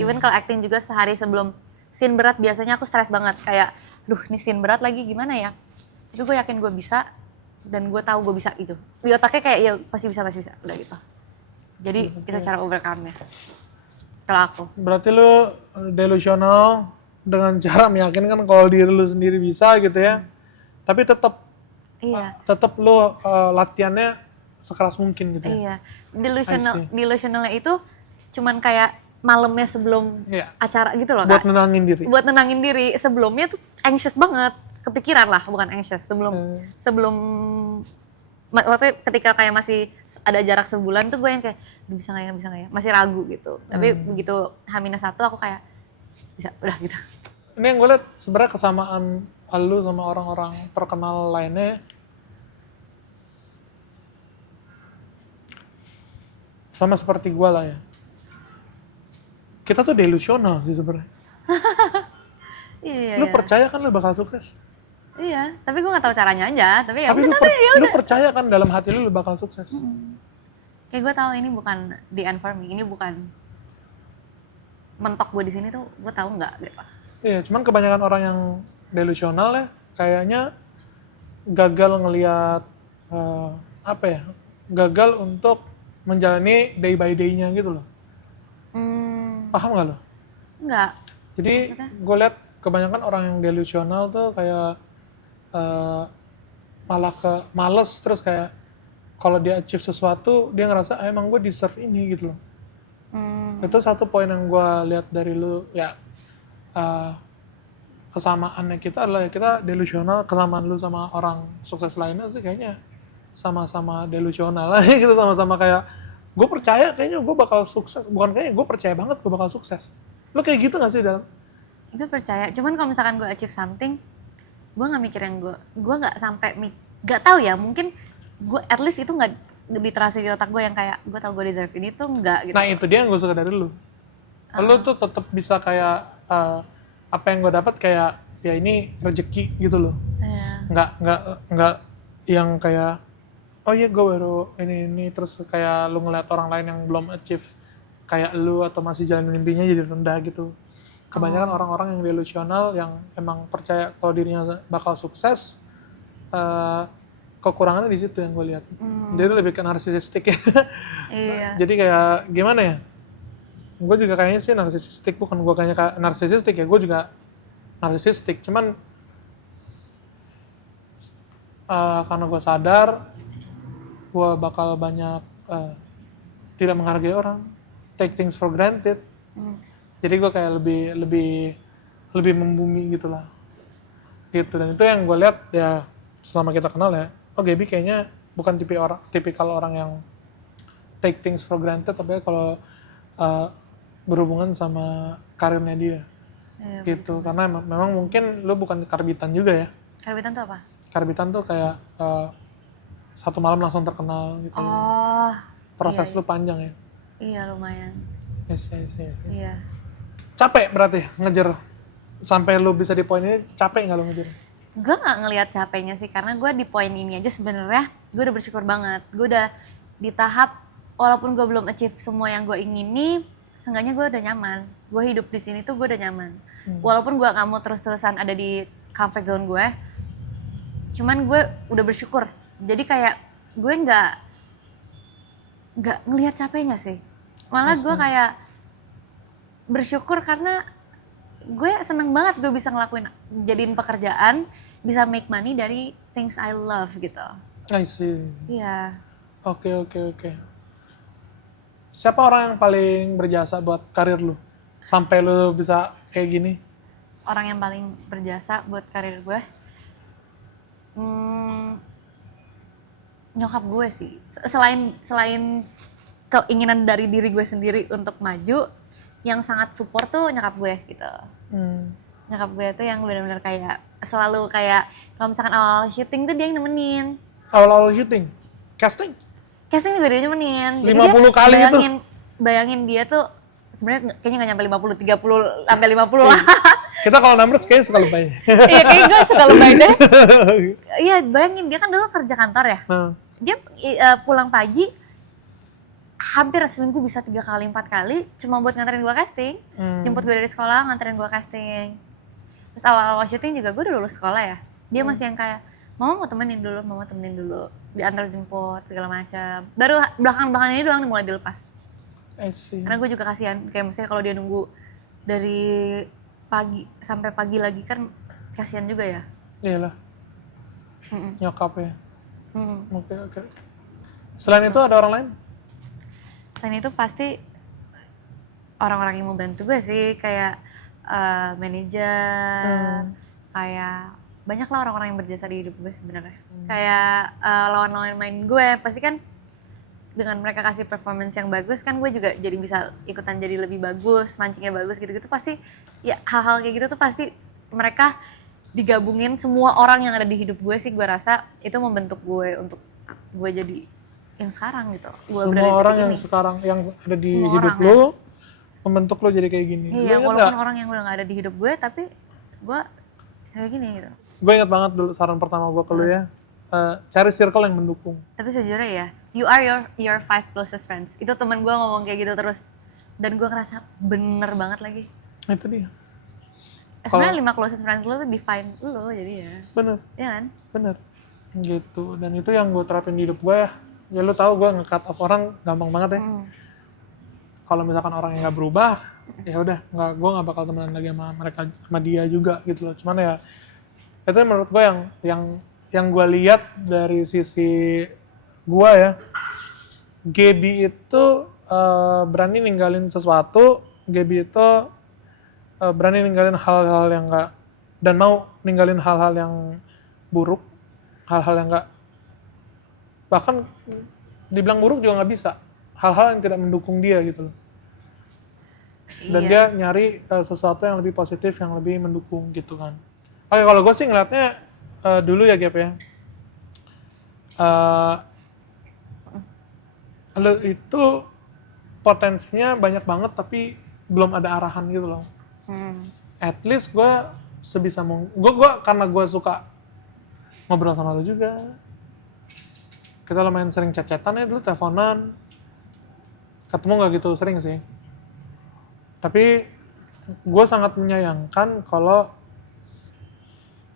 Even kalau acting juga sehari sebelum scene berat biasanya aku stres banget. Kayak, duh ini scene berat lagi gimana ya. Tapi gue yakin gue bisa dan gue tahu gue bisa itu. Di otaknya kayak ya pasti bisa, udah gitu. Jadi itu cara overcome-nya. Kalau aku. Berarti lu delusional dengan cara meyakinkan kalau diri lu sendiri bisa gitu ya. Tapi tetap lu latihannya sekeras mungkin gitu ya. Iya, delusionalnya itu cuman kayak malamnya sebelum acara gitu loh buat Kak. nenangin diri. Buat nenangin diri, sebelumnya tuh anxious banget, kepikiran lah, bukan anxious. Sebelum waktu ketika kayak masih ada jarak sebulan tuh gue yang kayak bisa nggak ya, masih ragu gitu. Tapi begitu H-1 aku kayak bisa, udah gitu. Ini yang gue liat sebenarnya kesamaan lu sama orang-orang terkenal lainnya. Sama seperti gue lah ya. Kita tuh delusional sih sebenarnya. Iya. Lu percaya kan lu bakal sukses? Iya, tapi gue nggak tahu caranya aja. Tapi ya Tapi lu percaya kan dalam hati lu bakal sukses? Kayak gue tahu ini bukan the end for me, ini bukan mentok gue di sini tuh, gue tahu nggak gitu. Iya, cuman kebanyakan orang yang delusional ya, kayaknya gagal ngelihat gagal untuk menjalani day by day-nya gitu loh. Paham nggak lo? Enggak. Jadi gue lihat kebanyakan orang yang delusional tuh kayak malah males, terus kayak kalau dia achieve sesuatu dia ngerasa emang gue deserve ini gitu loh. Itu satu poin yang gue lihat dari lu ya. Kesamaannya kita adalah kita delusional. Kesamaan lu sama orang sukses lainnya sih kayaknya sama-sama delusional lah gitu, sama-sama kayak gue percaya kayaknya gue bakal sukses, bukan kayaknya, gue percaya banget gue bakal sukses. Lo kayak gitu gak sih dalam? Itu percaya, cuman kalau misalkan gue achieve something, gue nggak mikir yang gue nggak sampai nggak tahu ya, mungkin gue at least itu nggak diterasi di otak gue yang kayak gue tahu gue deserve ini tuh nggak gitu. Nah itu dia yang gue suka dari lu. Lu tuh tetap bisa kayak apa yang gue dapat kayak ya ini rezeki gitu loh. Nggak yang kayak oh iya gue baru ini terus kayak lu ngeliat orang lain yang belum achieve kayak lu atau masih jalan mimpinya jadi rendah gitu. Kebanyakan orang-orang yang delusional yang emang percaya kalau dirinya bakal sukses, kekurangannya di situ yang gue lihat. Jadi lebih ke narsisistik ya. Iya. Jadi kayak gimana ya? Gue juga kayaknya sih narsisistik, bukan gue kayaknya narsisistik ya, gue juga narsisistik. Cuman karena gue sadar gue bakal banyak tidak menghargai orang, take things for granted. Jadi gue kayak lebih membumi gitulah, gitu. Dan itu yang gue lihat ya selama kita kenal ya. Oh Gaby kayaknya bukan tipikal orang yang take things for granted, tapi kalau berhubungan sama karirnya dia, gitu. Betul. Karena memang mungkin lu bukan karbitan juga ya. Karbitan tuh apa? Karbitan tuh kayak satu malam langsung terkenal gitu. Oh. Proses lu panjang ya. Iya lumayan. Yes. Iya. Capek berarti ngejar sampai lu bisa di poin ini, capek nggak lu ngejar? Gue nggak ngelihat capeknya sih, karena gue di poin ini aja sebenarnya gue udah bersyukur banget. Gue udah di tahap walaupun gue belum achieve semua yang gue ingini, seenggaknya gue udah nyaman. Gue hidup di sini tuh gue udah nyaman. Walaupun gue nggak mau terus-terusan ada di comfort zone gue, cuman gue udah bersyukur. Jadi kayak gue nggak ngelihat capeknya sih. Malah gue kayak bersyukur karena gue seneng banget gue bisa jadiin pekerjaan, bisa make money dari things I love gitu. I see. Iya. Oke. Siapa orang yang paling berjasa buat karir lu? Sampai lu bisa kayak gini? Orang yang paling berjasa buat karir gue? Nyokap gue sih. Selain keinginan dari diri gue sendiri untuk maju, yang sangat support tuh nyokap gue gitu. Nyokap gue tuh yang benar-benar kayak selalu kayak kalau misalkan awal syuting tuh dia yang nemenin. Awal syuting? Casting juga dia nemenin. 50 Jadi kali itu? Bayangin dia tuh sebenarnya kayaknya nggak nyampe 50, 30 sampai 50 lah. Kita kalau numbers kayaknya suka lebay. Iya kayaknya gue suka lebay deh. Iya bayangin dia kan dulu kerja kantor ya. Dia pulang pagi hampir seminggu bisa 3 kali 4 kali cuma buat nganterin gue casting. Jemput gue dari sekolah, nganterin gue casting. Terus awal-awal syuting juga gue udah lulus sekolah ya. Dia masih yang kayak mama temenin dulu, diantar jemput segala macam. Baru belakang ini doang mulai dilepas. Karena gue juga kasihan, kayak misalnya kalau dia nunggu dari pagi sampai pagi lagi kan kasihan juga ya. Iyalah. Nyokap ya. Oke. Selain itu ada orang lain? Selain itu pasti orang-orang yang mau bantu gue sih, kayak manajer, kayak banyak lah orang-orang yang berjasa di hidup gue sebenarnya. Kayak lawan-lawan main gue, pasti kan dengan mereka kasih performance yang bagus kan gue juga jadi bisa ikutan jadi lebih bagus, mancingnya bagus gitu-gitu, pasti ya hal-hal kayak gitu tuh pasti mereka digabungin semua orang yang ada di hidup gue sih, gue rasa itu membentuk gue untuk gue jadi yang sekarang gitu. Gue Semua orang yang sekarang yang ada di semua hidup orang, lo membentuk lo jadi kayak gini. Iya, walaupun orang yang udah gak ada di hidup gue, tapi gue kayak gini gitu. Gue ingat banget dulu saran pertama gue ke lo ya, cari circle yang mendukung. Tapi sejujurnya ya, you are your 5 closest friends. Itu teman gue ngomong kayak gitu terus. Dan gue ngerasa bener banget lagi. Itu dia. Sebenarnya 5 closest friends lo tuh define lo jadi ya. Bener. Iya kan? Bener. Gitu. Dan itu yang gue terapin di hidup gue ya. Ya lo tau gue nge-cut off orang gampang banget ya. Kalau misalkan orang yang nggak berubah, ya udah, gue nggak bakal temenan lagi sama mereka, sama dia juga gitu loh. Cuman ya itu menurut gue yang gue lihat dari sisi gue ya, Gaby itu berani ninggalin sesuatu, Gaby itu berani ninggalin hal-hal yang nggak, dan mau ninggalin hal-hal yang buruk, hal-hal yang nggak, bahkan dibilang buruk juga nggak bisa, hal-hal yang tidak mendukung dia gitu loh. Dan dia nyari sesuatu yang lebih positif, yang lebih mendukung gitu kan. Oke, kalau gue sih ngeliatnya dulu ya Gap ya, lo itu potensinya banyak banget tapi belum ada arahan gitu loh. At least gue sebisa mungkin, gue karena gue suka ngobrol sama lo juga, kita lumayan sering chat-chatan ya dulu, teleponan, ketemu nggak gitu sering sih. Tapi gue sangat menyayangkan kalau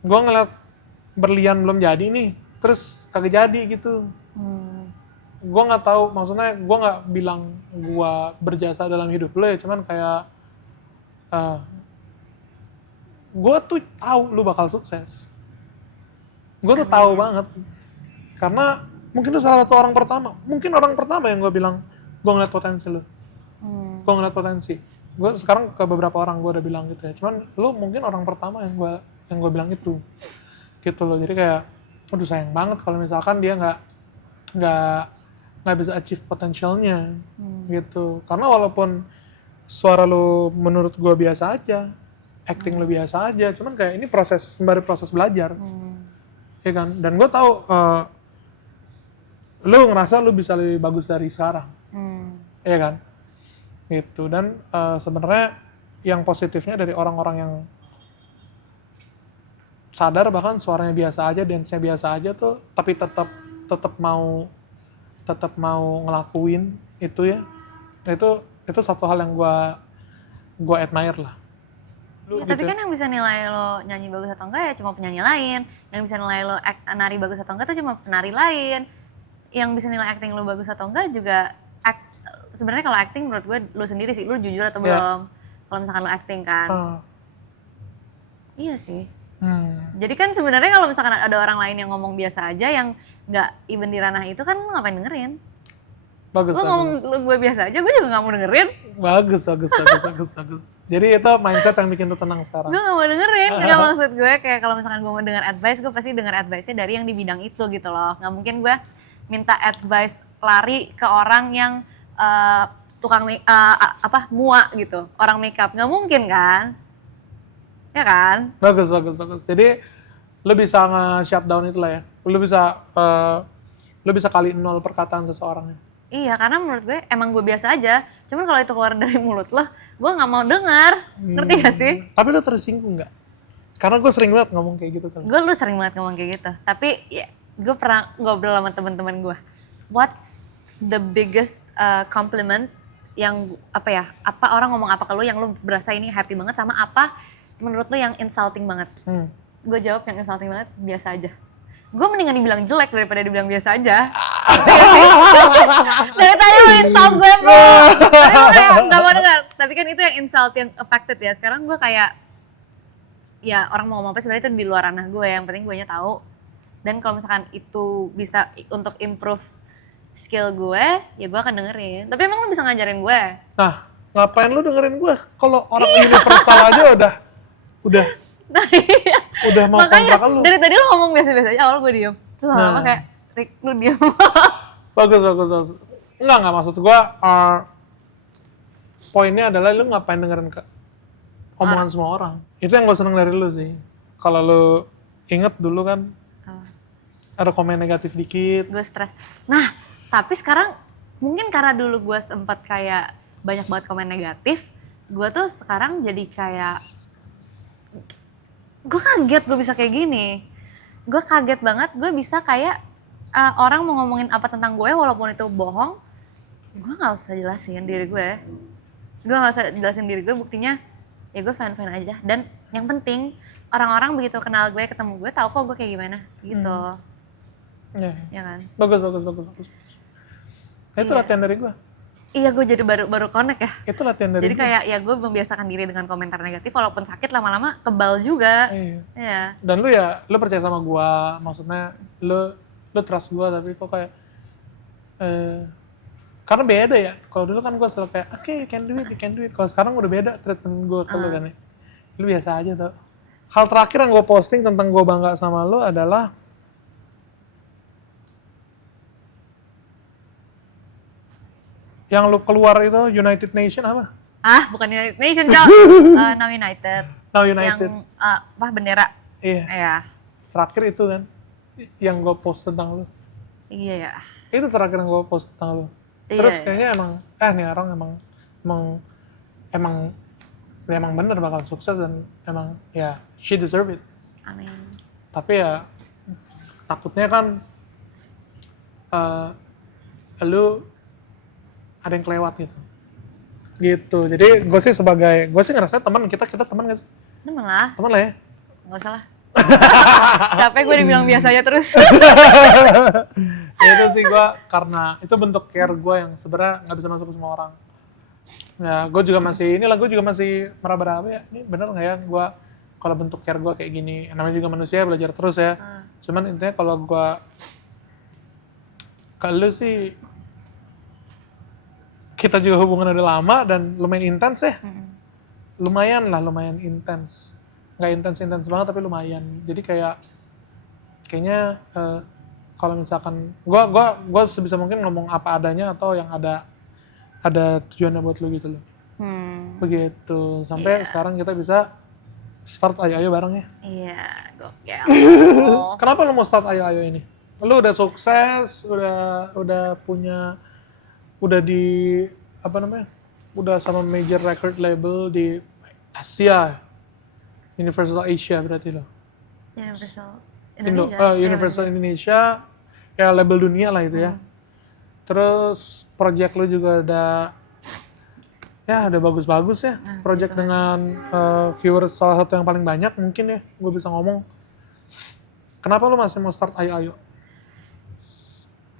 gue ngeliat berlian belum jadi nih, terus kagak jadi gitu. Gue nggak tahu, maksudnya gue nggak bilang gue berjasa dalam hidup lo ya, cuman kayak gue tuh tahu lu bakal sukses. Gue tuh tahu banget, karena mungkin lu salah satu orang pertama yang gue bilang gue ngeliat potensi lu. Gue ngeliat potensi. Gue sekarang ke beberapa orang gue udah bilang gitu ya, cuman lu mungkin orang pertama yang gue bilang itu gitu loh. Jadi kayak aduh sayang banget kalau misalkan dia nggak bisa achieve potensialnya gitu. Karena walaupun suara lu menurut gue biasa aja, acting lu biasa aja, cuman kayak ini sembari proses belajar, ya kan. Dan gue tahu lu ngerasa lu bisa lebih bagus dari sekarang, ya kan. Gitu. Dan sebenarnya yang positifnya dari orang-orang yang sadar bahkan suaranya biasa aja, dance-nya biasa aja tuh, tapi tetap mau ngelakuin itu ya, itu satu hal yang gue admire lah. Ya, tapi kan yang bisa nilai lo nyanyi bagus atau enggak ya cuma penyanyi lain, yang bisa nilai lo nari bagus atau enggak tuh cuma penari lain, yang bisa nilai acting lo bagus atau enggak juga sebenarnya kalau acting menurut gue lo sendiri sih, lo jujur atau belum. Kalau misalkan lo acting kan, iya sih. Jadi kan sebenarnya kalau misalkan ada orang lain yang ngomong biasa aja, yang nggak even di ranah itu, kan lo ngapain dengerin? Bagus. Lo ngomong gue biasa aja, gue juga nggak mau dengerin. Bagus. Jadi itu mindset yang bikin lo tenang sekarang. Gue nggak mau dengerin, nggak, maksud gue kayak kalau misalkan gue mau dengar advice, gue pasti dengar advice-nya dari yang di bidang itu gitu loh. Nggak mungkin gue minta advice lari ke orang yang tukang mua gitu, orang makeup, nggak mungkin kan? Ya kan? Bagus. Jadi lo bisa nge-shutdown itu lah ya. Lo bisa kali 0 perkataan seseorang ya. Iya, karena menurut gue emang gue biasa aja. Cuman kalau itu keluar dari mulut lo, gue nggak mau dengar. Ngerti gak sih? Tapi lo tersinggung nggak? Karena gue sering banget ngomong kayak gitu kan. Gue sering banget ngomong kayak gitu. Tapi ya, gue pernah ngobrol sama teman-teman gue. What's the biggest compliment yang apa orang ngomong apa ke lo yang lo berasa ini happy banget, sama apa menurut lo yang insulting banget? Gue jawab yang insulting banget, biasa aja. Gue mendingan dibilang jelek daripada dibilang biasa aja. Dari tadi lo insult gue bro, tapi gue kayak gak mau dengar. Tapi kan itu yang insult yang affected ya. Sekarang gue kayak, ya orang mau ngomong apa sebenarnya itu di luar ranah gue. Yang penting gue nya tahu. Dan kalau misalkan itu bisa untuk improve skill gue, ya gue akan dengerin. Tapi emang lu bisa ngajarin gue? Nah, ngapain lu dengerin gue? Kalau orang universal aja udah Nah, iya. udah mau Makanya kontrak lu. dari tadi lu ngomong biasa-biasa aja, awal gue diem. Terus lama-lama Nah. kayak, Rick, lu diem. Bagus. Enggak maksud gue, poinnya adalah lu ngapain dengerin omongan semua orang. Itu yang gue seneng dari lu sih. Kalau lu inget dulu kan, ada komen negatif dikit. Gue stres. Nah, tapi sekarang mungkin karena dulu gue sempat kayak banyak banget komen negatif, gue tuh sekarang jadi kayak, gue kaget gue bisa kayak gini. Gue kaget banget gue bisa kayak orang mau ngomongin apa tentang gue walaupun itu bohong, gue gak usah jelasin diri gue. Gue gak usah jelasin diri gue, buktinya ya gue fine-fine aja. Dan yang penting orang-orang begitu kenal gue, ketemu gue, tahu kok gue kayak gimana gitu. Ya kan? Bagus. Itu latihan dari gue. Iya, gue jadi baru connect ya. Itu latihan dari Jadi gue. kayak ya gue membiasakan diri dengan komentar negatif walaupun sakit lama-lama kebal juga. Iya. Dan lu percaya sama gue, maksudnya lu trust gue, tapi kok kayak karena beda ya. Kalau dulu kan gue selalu kayak oke, you can do it. Kalau sekarang udah beda treatment gue ke lu kan ya. Lu biasa aja tuh. Hal terakhir yang gue posting tentang gue bangga sama lu adalah yang lu keluar itu United Nation apa? Bukan United Nation, Cok. Now United. Now United. Yang bendera. Iya. Iya. Terakhir itu kan yang gue post tentang lu. Iya ya. Itu terakhir yang gue post tentang lu. Terus kayaknya nih orang emang bener bakal sukses dan emang ya she deserve it. Amin. Tapi ya takutnya kan lu ada yang kelewat gitu. Jadi gue sih ngerasa teman kita teman gak sih? Temen lah. Teman lah ya. Gak usah lah. Capek gue dibilang biasa aja terus. Itu sih gue, karena itu bentuk care gue yang sebenarnya nggak bisa masuk ke semua orang. Ya gue juga masih meraba-raba ya, ini bener nggak ya gue kalau bentuk care gue kayak gini. Namanya juga manusia, belajar terus ya. Cuman intinya kalau gue lu sih, kita juga hubungan udah lama dan lumayan intens ya. Lumayan intens. Nggak intens banget tapi lumayan. Jadi kayaknya kalau misalkan gue sebisa mungkin ngomong apa adanya atau yang ada tujuannya buat lu gitu loh. Begitu. Sampai sekarang kita bisa start Ayo bareng ya. Iya, gokil. Kenapa lu mau start Ayo ini? Lu udah sukses, udah punya, udah sama major record label di Asia. Universal Asia berarti lo. Universal Indonesia. Universal Indonesia, ya label dunia lah itu ya. Terus project lu juga udah bagus-bagus ya. Project dengan viewers salah satu yang paling banyak mungkin ya, gue bisa ngomong. Kenapa lu masih mau start Ayo?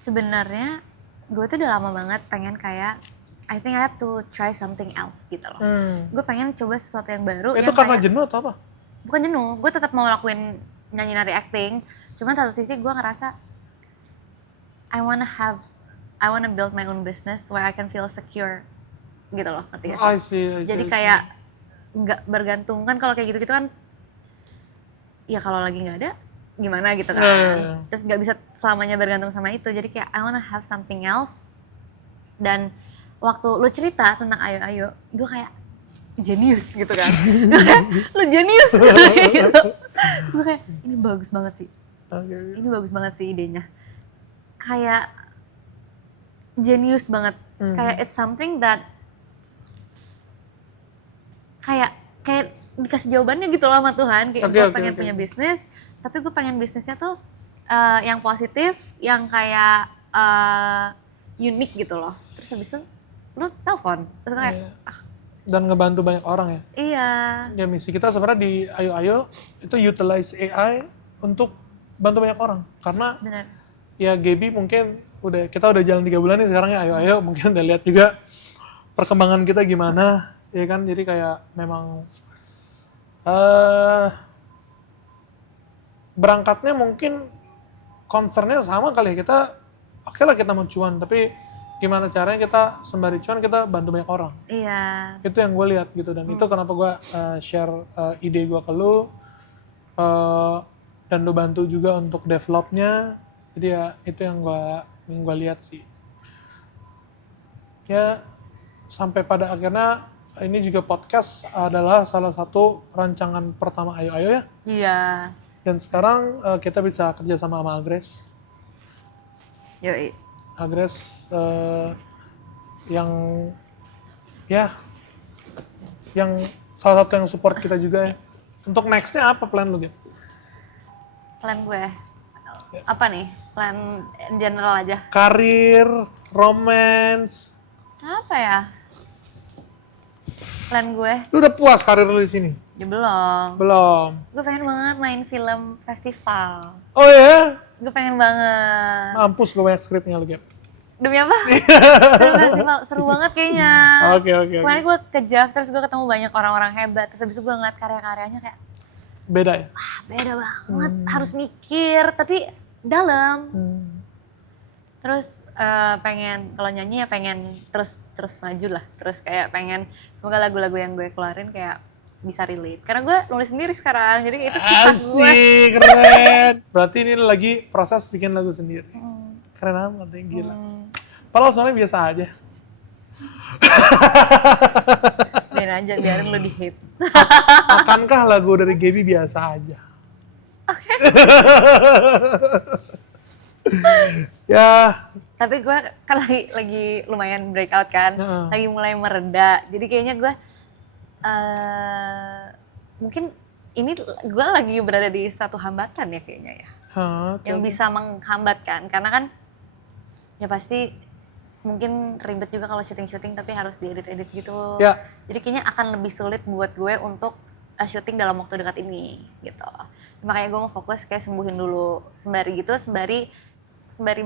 Sebenarnya gue tuh udah lama banget pengen kayak I think I have to try something else gitu loh. Gue pengen coba sesuatu yang baru. Itu karena jenuh atau apa? Bukan jenuh, gue tetap mau lakuin nyanyi nari acting. Cuman satu sisi gue ngerasa I wanna build my own business where I can feel secure gitu loh, ngerti gak sih? I see. Jadi kayak nggak bergantung kan, kalau kayak gitu-gitu kan ya kalau lagi nggak ada gimana gitu kan. Terus nggak bisa selamanya bergantung sama itu. Jadi kayak I wanna have something else. Dan waktu lu cerita tentang Ayo, gue kayak jenius gitu kan. Lu jenius gitu. Gue kayak ini bagus banget sih. Ini bagus banget sih idenya. Kayak jenius banget. Kayak it's something that kayak dikasih jawabannya gitu loh sama Tuhan. Kayak gue pengen punya bisnis, tapi gue pengen bisnisnya tuh yang positif, yang kayak unik gitu loh. Terus habis itu lu telepon, terus kayak dan ngebantu banyak orang ya. Iya. Ya misi kita sebenarnya di Ayo itu utilize AI untuk bantu banyak orang. Karena bener. Ya Gaby mungkin kita udah jalan 3 bulan nih sekarang ya Ayo mungkin udah lihat juga perkembangan kita gimana, ya kan. Jadi kayak memang berangkatnya mungkin concernnya sama kali ya. Kita oke lah kita mau cuan, tapi gimana caranya kita sembari cuan kita bantu banyak orang. Iya. Itu yang gue lihat gitu, dan itu kenapa gue share ide gue ke lu, dan lu bantu juga untuk developnya. Jadi ya itu yang gue lihat sih. Ya sampai pada akhirnya ini juga podcast adalah salah satu rancangan pertama Ayo Ayo ya. Iya. Dan sekarang kita bisa kerja sama Agres. Yoi. Agres yang ya yang salah satu yang support kita juga ya. Untuk nextnya apa plan lu gitu? Plan gue apa nih? Plan in general aja. Karir, romance. Apa ya? Plan gue? Lu udah puas karir lu di sini? Ya belum. Belum. Gue pengen banget main film festival. Oh ya? Gue pengen banget. Mampus gue banyak skripnya lu gitu. Demi apa? Film festival seru banget kayaknya. Oke. Kemarin gue ke JAV, terus gue ketemu banyak orang-orang hebat. Terus habis itu gue ngeliat karya-karyanya kayak, Beda ya? wah beda banget. Harus mikir, tapi dalam. Terus pengen, kalau nyanyi ya pengen terus maju lah. Terus kayak pengen, semoga lagu-lagu yang gue keluarin kayak bisa relate. Karena gue nulis sendiri sekarang, jadi itu kisah gue. Asik, keren. Berarti ini lagi proses bikin lagu sendiri. Keren amat ya, gila. Padahal soalnya biasa aja. Biarin lo di hit. Akankah lagu dari Gaby biasa aja? Oke. Ya, Tapi gue kan lagi lumayan breakout kan, lagi mulai mereda. Jadi kayaknya gue mungkin ini gue lagi berada di satu hambatan ya kayaknya ya, yang bisa menghambat kan, karena kan ya pasti mungkin ribet juga kalau syuting tapi harus diedit gitu. Ya. Jadi kayaknya akan lebih sulit buat gue untuk syuting dalam waktu dekat ini gitu. Makanya gue mau fokus kayak sembuhin dulu, sembari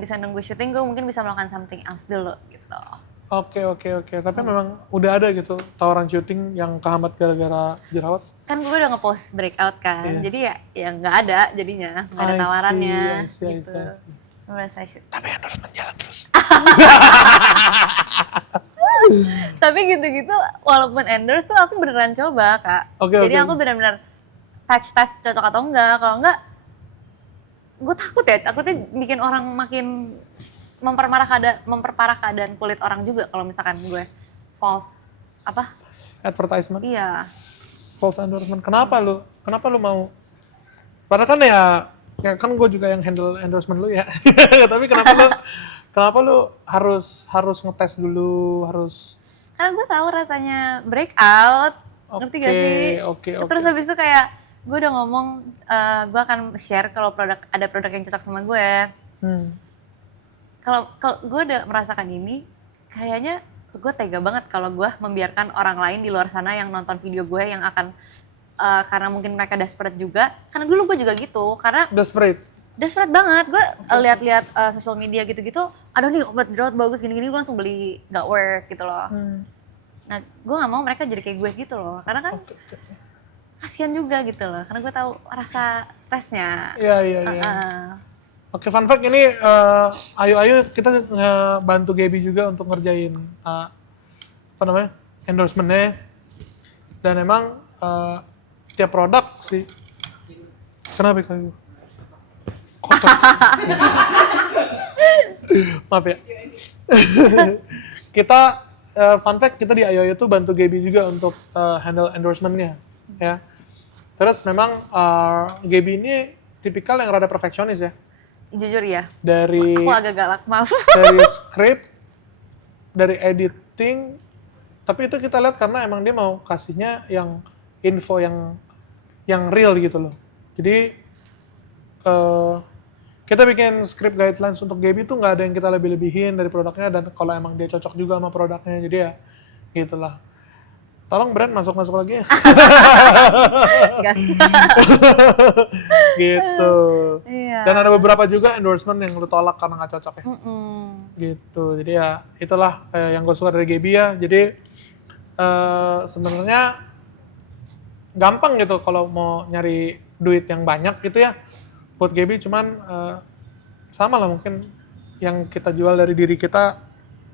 bisa nunggu syuting, gue mungkin bisa melakukan something else dulu gitu. Oke. Tapi memang udah ada gitu tawaran syuting yang kehambat gara-gara jerawat? Kan gue udah nge-post breakout kan, Iya. jadi ya nggak ada jadinya, nggak ada tawarannya I see. gitu. Udah saya shoot. Tapi endorsement jalan terus. Tapi gitu-gitu, walaupun endorse tuh aku beneran coba kak. Jadi aku benar-benar touch test cocok atau enggak. Kalau enggak, gue takutnya bikin orang makin memperparah keadaan kulit orang juga kalau misalkan gue false Advertisement? Iya. False endorsement. Kenapa lu mau? Padahal kan ya kan gue juga yang handle endorsement lu ya. Tapi kenapa lu harus ngetes dulu, harus? Karena gue tahu rasanya breakout, ngerti gak sih? Oke. Terus habis itu kayak gue udah ngomong, gue akan share kalau ada produk yang cocok sama gue. Kalau gue udah merasakan ini, kayaknya gue tega banget kalau gue membiarkan orang lain di luar sana yang nonton video gue yang akan karena mungkin mereka desperate juga. Karena dulu gue juga gitu, karena desperate banget. Gue lihat-lihat sosial media gitu-gitu, ada nih obat jerawat bagus gini-gini, gue langsung beli, gak work gitu loh. Nah, gue gak mau mereka jadi kayak gue gitu loh, karena kan kasihan juga gitu loh, karena gue tahu rasa stresnya. Iya. Oke, fun fact ini ayo kita bantu Gaby juga untuk ngerjain endorsementnya. Dan emang tiap produk sih. Kenapa kayu? Kotor. Maaf ya. Kita fun fact kita di Ayo tuh bantu Gaby juga untuk handle endorsementnya, ya. Terus memang Gaby ini tipikal yang rada perfeksionis ya. Jujur ya. Aku agak galak, maaf. Dari script, dari editing, tapi itu kita lihat karena emang dia mau kasihnya yang info yang real gitu loh. Jadi kita bikin script guidelines untuk Gaby tuh nggak ada yang kita lebih-lebihin dari produknya, dan kalau emang dia cocok juga sama produknya, jadi ya gitulah. Tolong brand masuk lagi ya. Gas. Gitu. Iya. Dan ada beberapa juga endorsement yang lu tolak karena nggak cocok ya. Gitu. Jadi ya itulah yang gue suka dari Gaby ya. Jadi sebenarnya gampang gitu kalau mau nyari duit yang banyak gitu ya buat Gaby, cuman sama lah mungkin yang kita jual dari diri kita,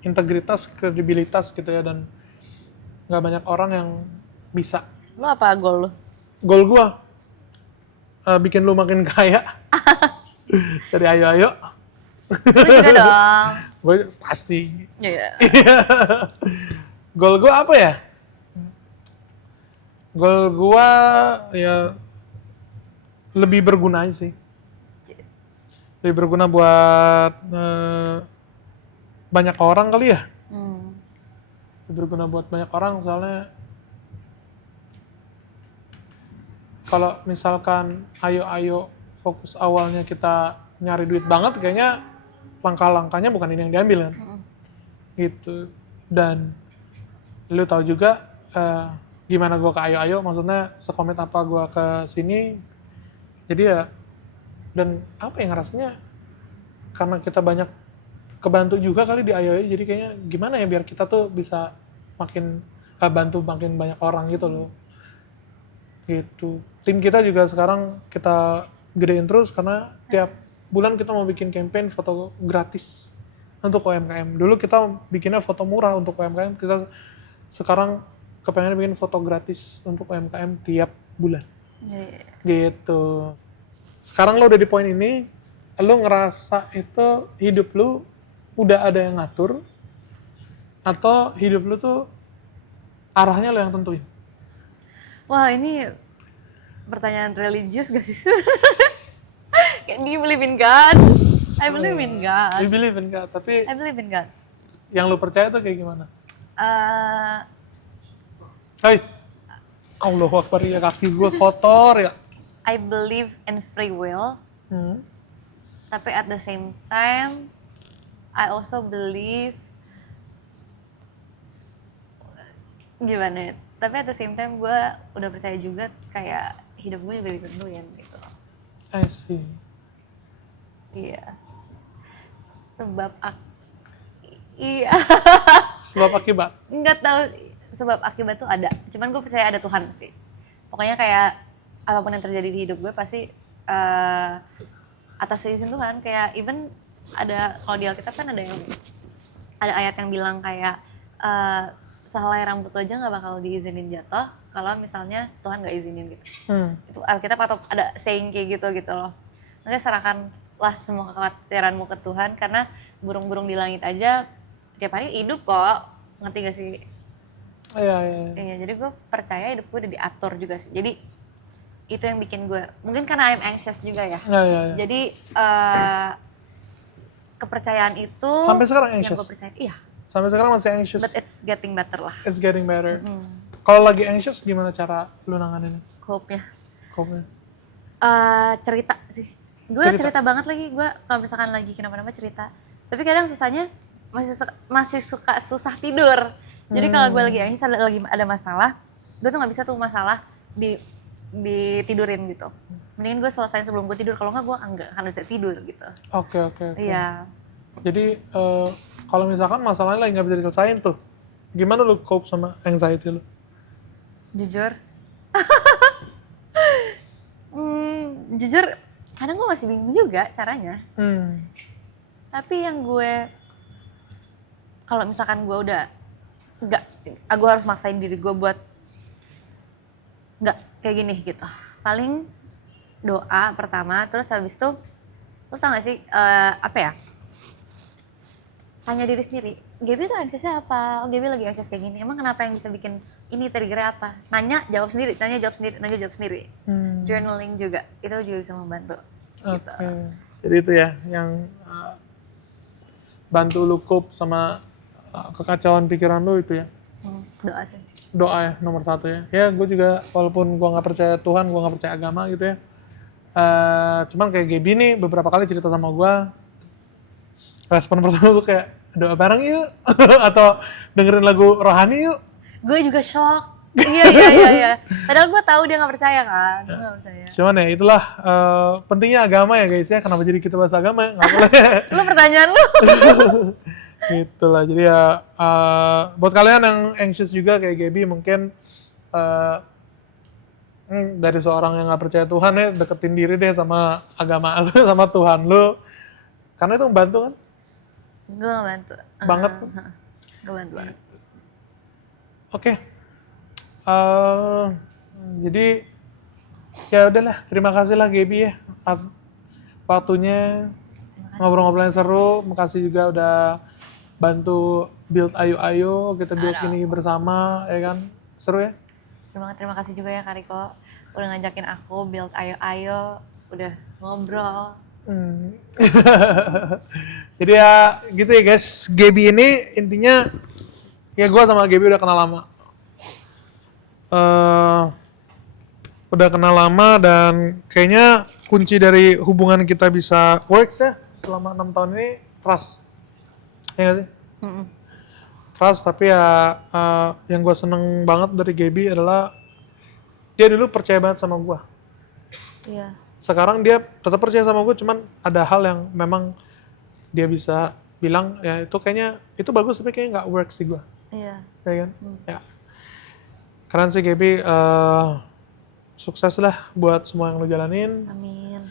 integritas, kredibilitas gitu ya, dan nggak banyak orang yang bisa. Lu apa goal lu? Goal gua bikin lu makin kaya. Dari ayo-ayo. Lu juga dong. Gue pasti. Iya. Goal gua apa ya? Goal gua ya lebih berguna aja sih. Lebih berguna buat banyak orang kali ya. Lebih berguna buat banyak orang, soalnya kalau misalkan ayo-ayo fokus awalnya kita nyari duit banget, kayaknya langkah-langkahnya bukan ini yang diambil kan. Gitu. Dan lu tahu juga gimana gue ke ayo-ayo, maksudnya sekomit apa gue ke sini. Jadi ya, dan apa yang rasanya karena kita banyak kebantu juga kali di ayo-ayo, jadi kayaknya gimana ya biar kita tuh bisa makin bantu makin banyak orang gitu loh. Gitu. Tim kita juga sekarang kita gedein terus karena tiap bulan kita mau bikin campaign foto gratis untuk UMKM. Dulu kita bikinnya foto murah untuk UMKM, kita sekarang kepengen bikin foto gratis untuk UMKM tiap bulan. Gitu. Sekarang lo udah di poin ini, lo ngerasa itu hidup lo udah ada yang ngatur, atau hidup lo tuh arahnya lo yang tentuin? Wah, ini pertanyaan religius gak sih? Kayak, do you believe in God? I believe in God. You believe in God, tapi I believe in God. yang lo percaya tuh kayak gimana? Eh, Hai, Allahu Akbar, ya kaki gue kotor ya. I believe in free will, tapi at the same time, I also believe gimana ya? Tapi at the same time gue udah percaya juga kayak hidup gue juga ditentuin gitu. I see. Iya. Iya. Sebab akibat. Nggak tahu sebab akibat tuh ada. Cuman gue percaya ada Tuhan sih. Pokoknya kayak apapun yang terjadi di hidup gue pasti atas izin Tuhan. Kayak even ada, kalau di Alkitab kan ada ayat yang bilang kayak sehelai rambut lo aja nggak bakal diizinin jatuh kalau misalnya Tuhan nggak izinin gitu. Itu Alkitab atau ada saying kayak gitu loh. Maksudnya serahkanlah semua kekhawatiranmu ke Tuhan, karena burung-burung di langit aja tiap hari hidup kok, ngerti gak sih? Iya, jadi gue percaya hidup gue udah diatur juga sih. Jadi itu yang bikin gue, mungkin karena I'm anxious juga ya. Jadi kepercayaan itu sampai sekarang anxious? Yang gue percaya, iya. Sampai sekarang masih anxious? But it's getting better lah. It's getting better. Kalau lagi anxious, gimana cara lu nanganinnya? Hope-nya? Cerita sih. Gue cerita banget lagi, gue kalau misalkan lagi kenapa-napa cerita. Tapi kadang susahnya masih suka susah tidur. Jadi kalau gue lagi anxious, lagi ada masalah, gue tuh nggak bisa tuh masalah ditidurin gitu. Mendingan gue selesain sebelum gue tidur, kalau nggak gue nggak akan bisa tidur gitu. Oke. Iya. Jadi kalau misalkan masalahnya lagi nggak bisa diselesain tuh, gimana lu cope sama anxiety lu? Jujur, jujur kadang gue masih bingung juga caranya. Tapi yang gue, kalau misalkan gue udah gue harus maksain diri gue buat nggak kayak gini gitu. Paling doa pertama, terus habis itu lu tau gak sih apa ya? Tanya diri sendiri, Gaby tuh anxious-nya apa? Oh, Gaby lagi anxious kayak gini. Emang kenapa yang bisa bikin ini trigger-nya apa? Nanya, jawab sendiri. Journaling juga, itu juga bisa membantu. Gitu. Jadi itu ya, yang bantu lu cope sama kekacauan pikiran lu itu ya? Doa sih. Doa ya, nomor 1 ya. Ya, gue juga, walaupun gue gak percaya Tuhan, gue gak percaya agama gitu ya. Cuman kayak Gaby nih, beberapa kali cerita sama gue, respon pertama gue kayak, doa bareng yuk, atau dengerin lagu rohani yuk. Gue juga shock. Iya. Padahal gue tahu dia nggak percaya kan. Gue nggak percaya. Cuman ya itulah pentingnya agama ya guys ya. Kenapa jadi kita bahas agama ya? Nggak boleh. Lu pertanyaan lu. Itulah. Jadi ya buat kalian yang anxious juga kayak Gaby, mungkin dari seorang yang nggak percaya Tuhan ya, deketin diri deh sama agama lu, sama Tuhan lu. Karena itu membantu kan. Gue gak bantu. Banget. Gak bantu banget. Oke. Jadi ya udahlah, terima kasih lah Gaby ya. Waktunya ngobrol-ngobrol yang seru. Makasih juga udah bantu build Ayo kita build ini bersama, ya kan? Seru ya? Terima kasih juga ya Kak Riko udah ngajakin aku build Ayo, udah ngobrol. Jadi ya gitu ya guys, Gaby ini intinya ya gue sama Gaby udah kenal lama. Udah kenal lama dan kayaknya kunci dari hubungan kita bisa works ya selama 6 tahun ini trust. Ya gak sih? Trust, tapi ya yang gue seneng banget dari Gaby adalah dia dulu percaya banget sama gue. Iya. Sekarang dia tetap percaya sama gue, cuman ada hal yang memang dia bisa bilang ya itu kayaknya itu bagus tapi kayaknya nggak works sih gue. Iya. Ya kan? Ya. Keren sih Gaby, sukses lah buat semua yang lo jalanin. Amin.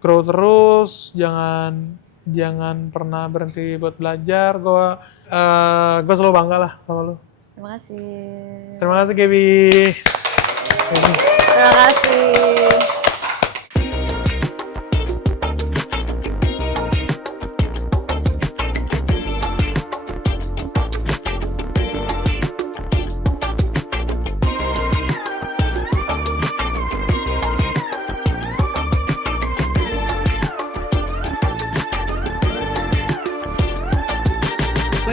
Grow terus, jangan pernah berhenti buat belajar. Gue selalu bangga lah sama lo. Terima kasih. Terima kasih Gaby. Terima kasih.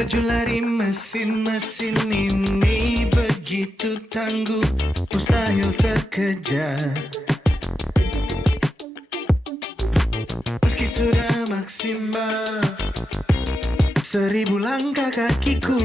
Laju lari mesin-mesin ini begitu tangguh, mustahil terkejar. Meski sudah maksimal 1000 langkah kakiku.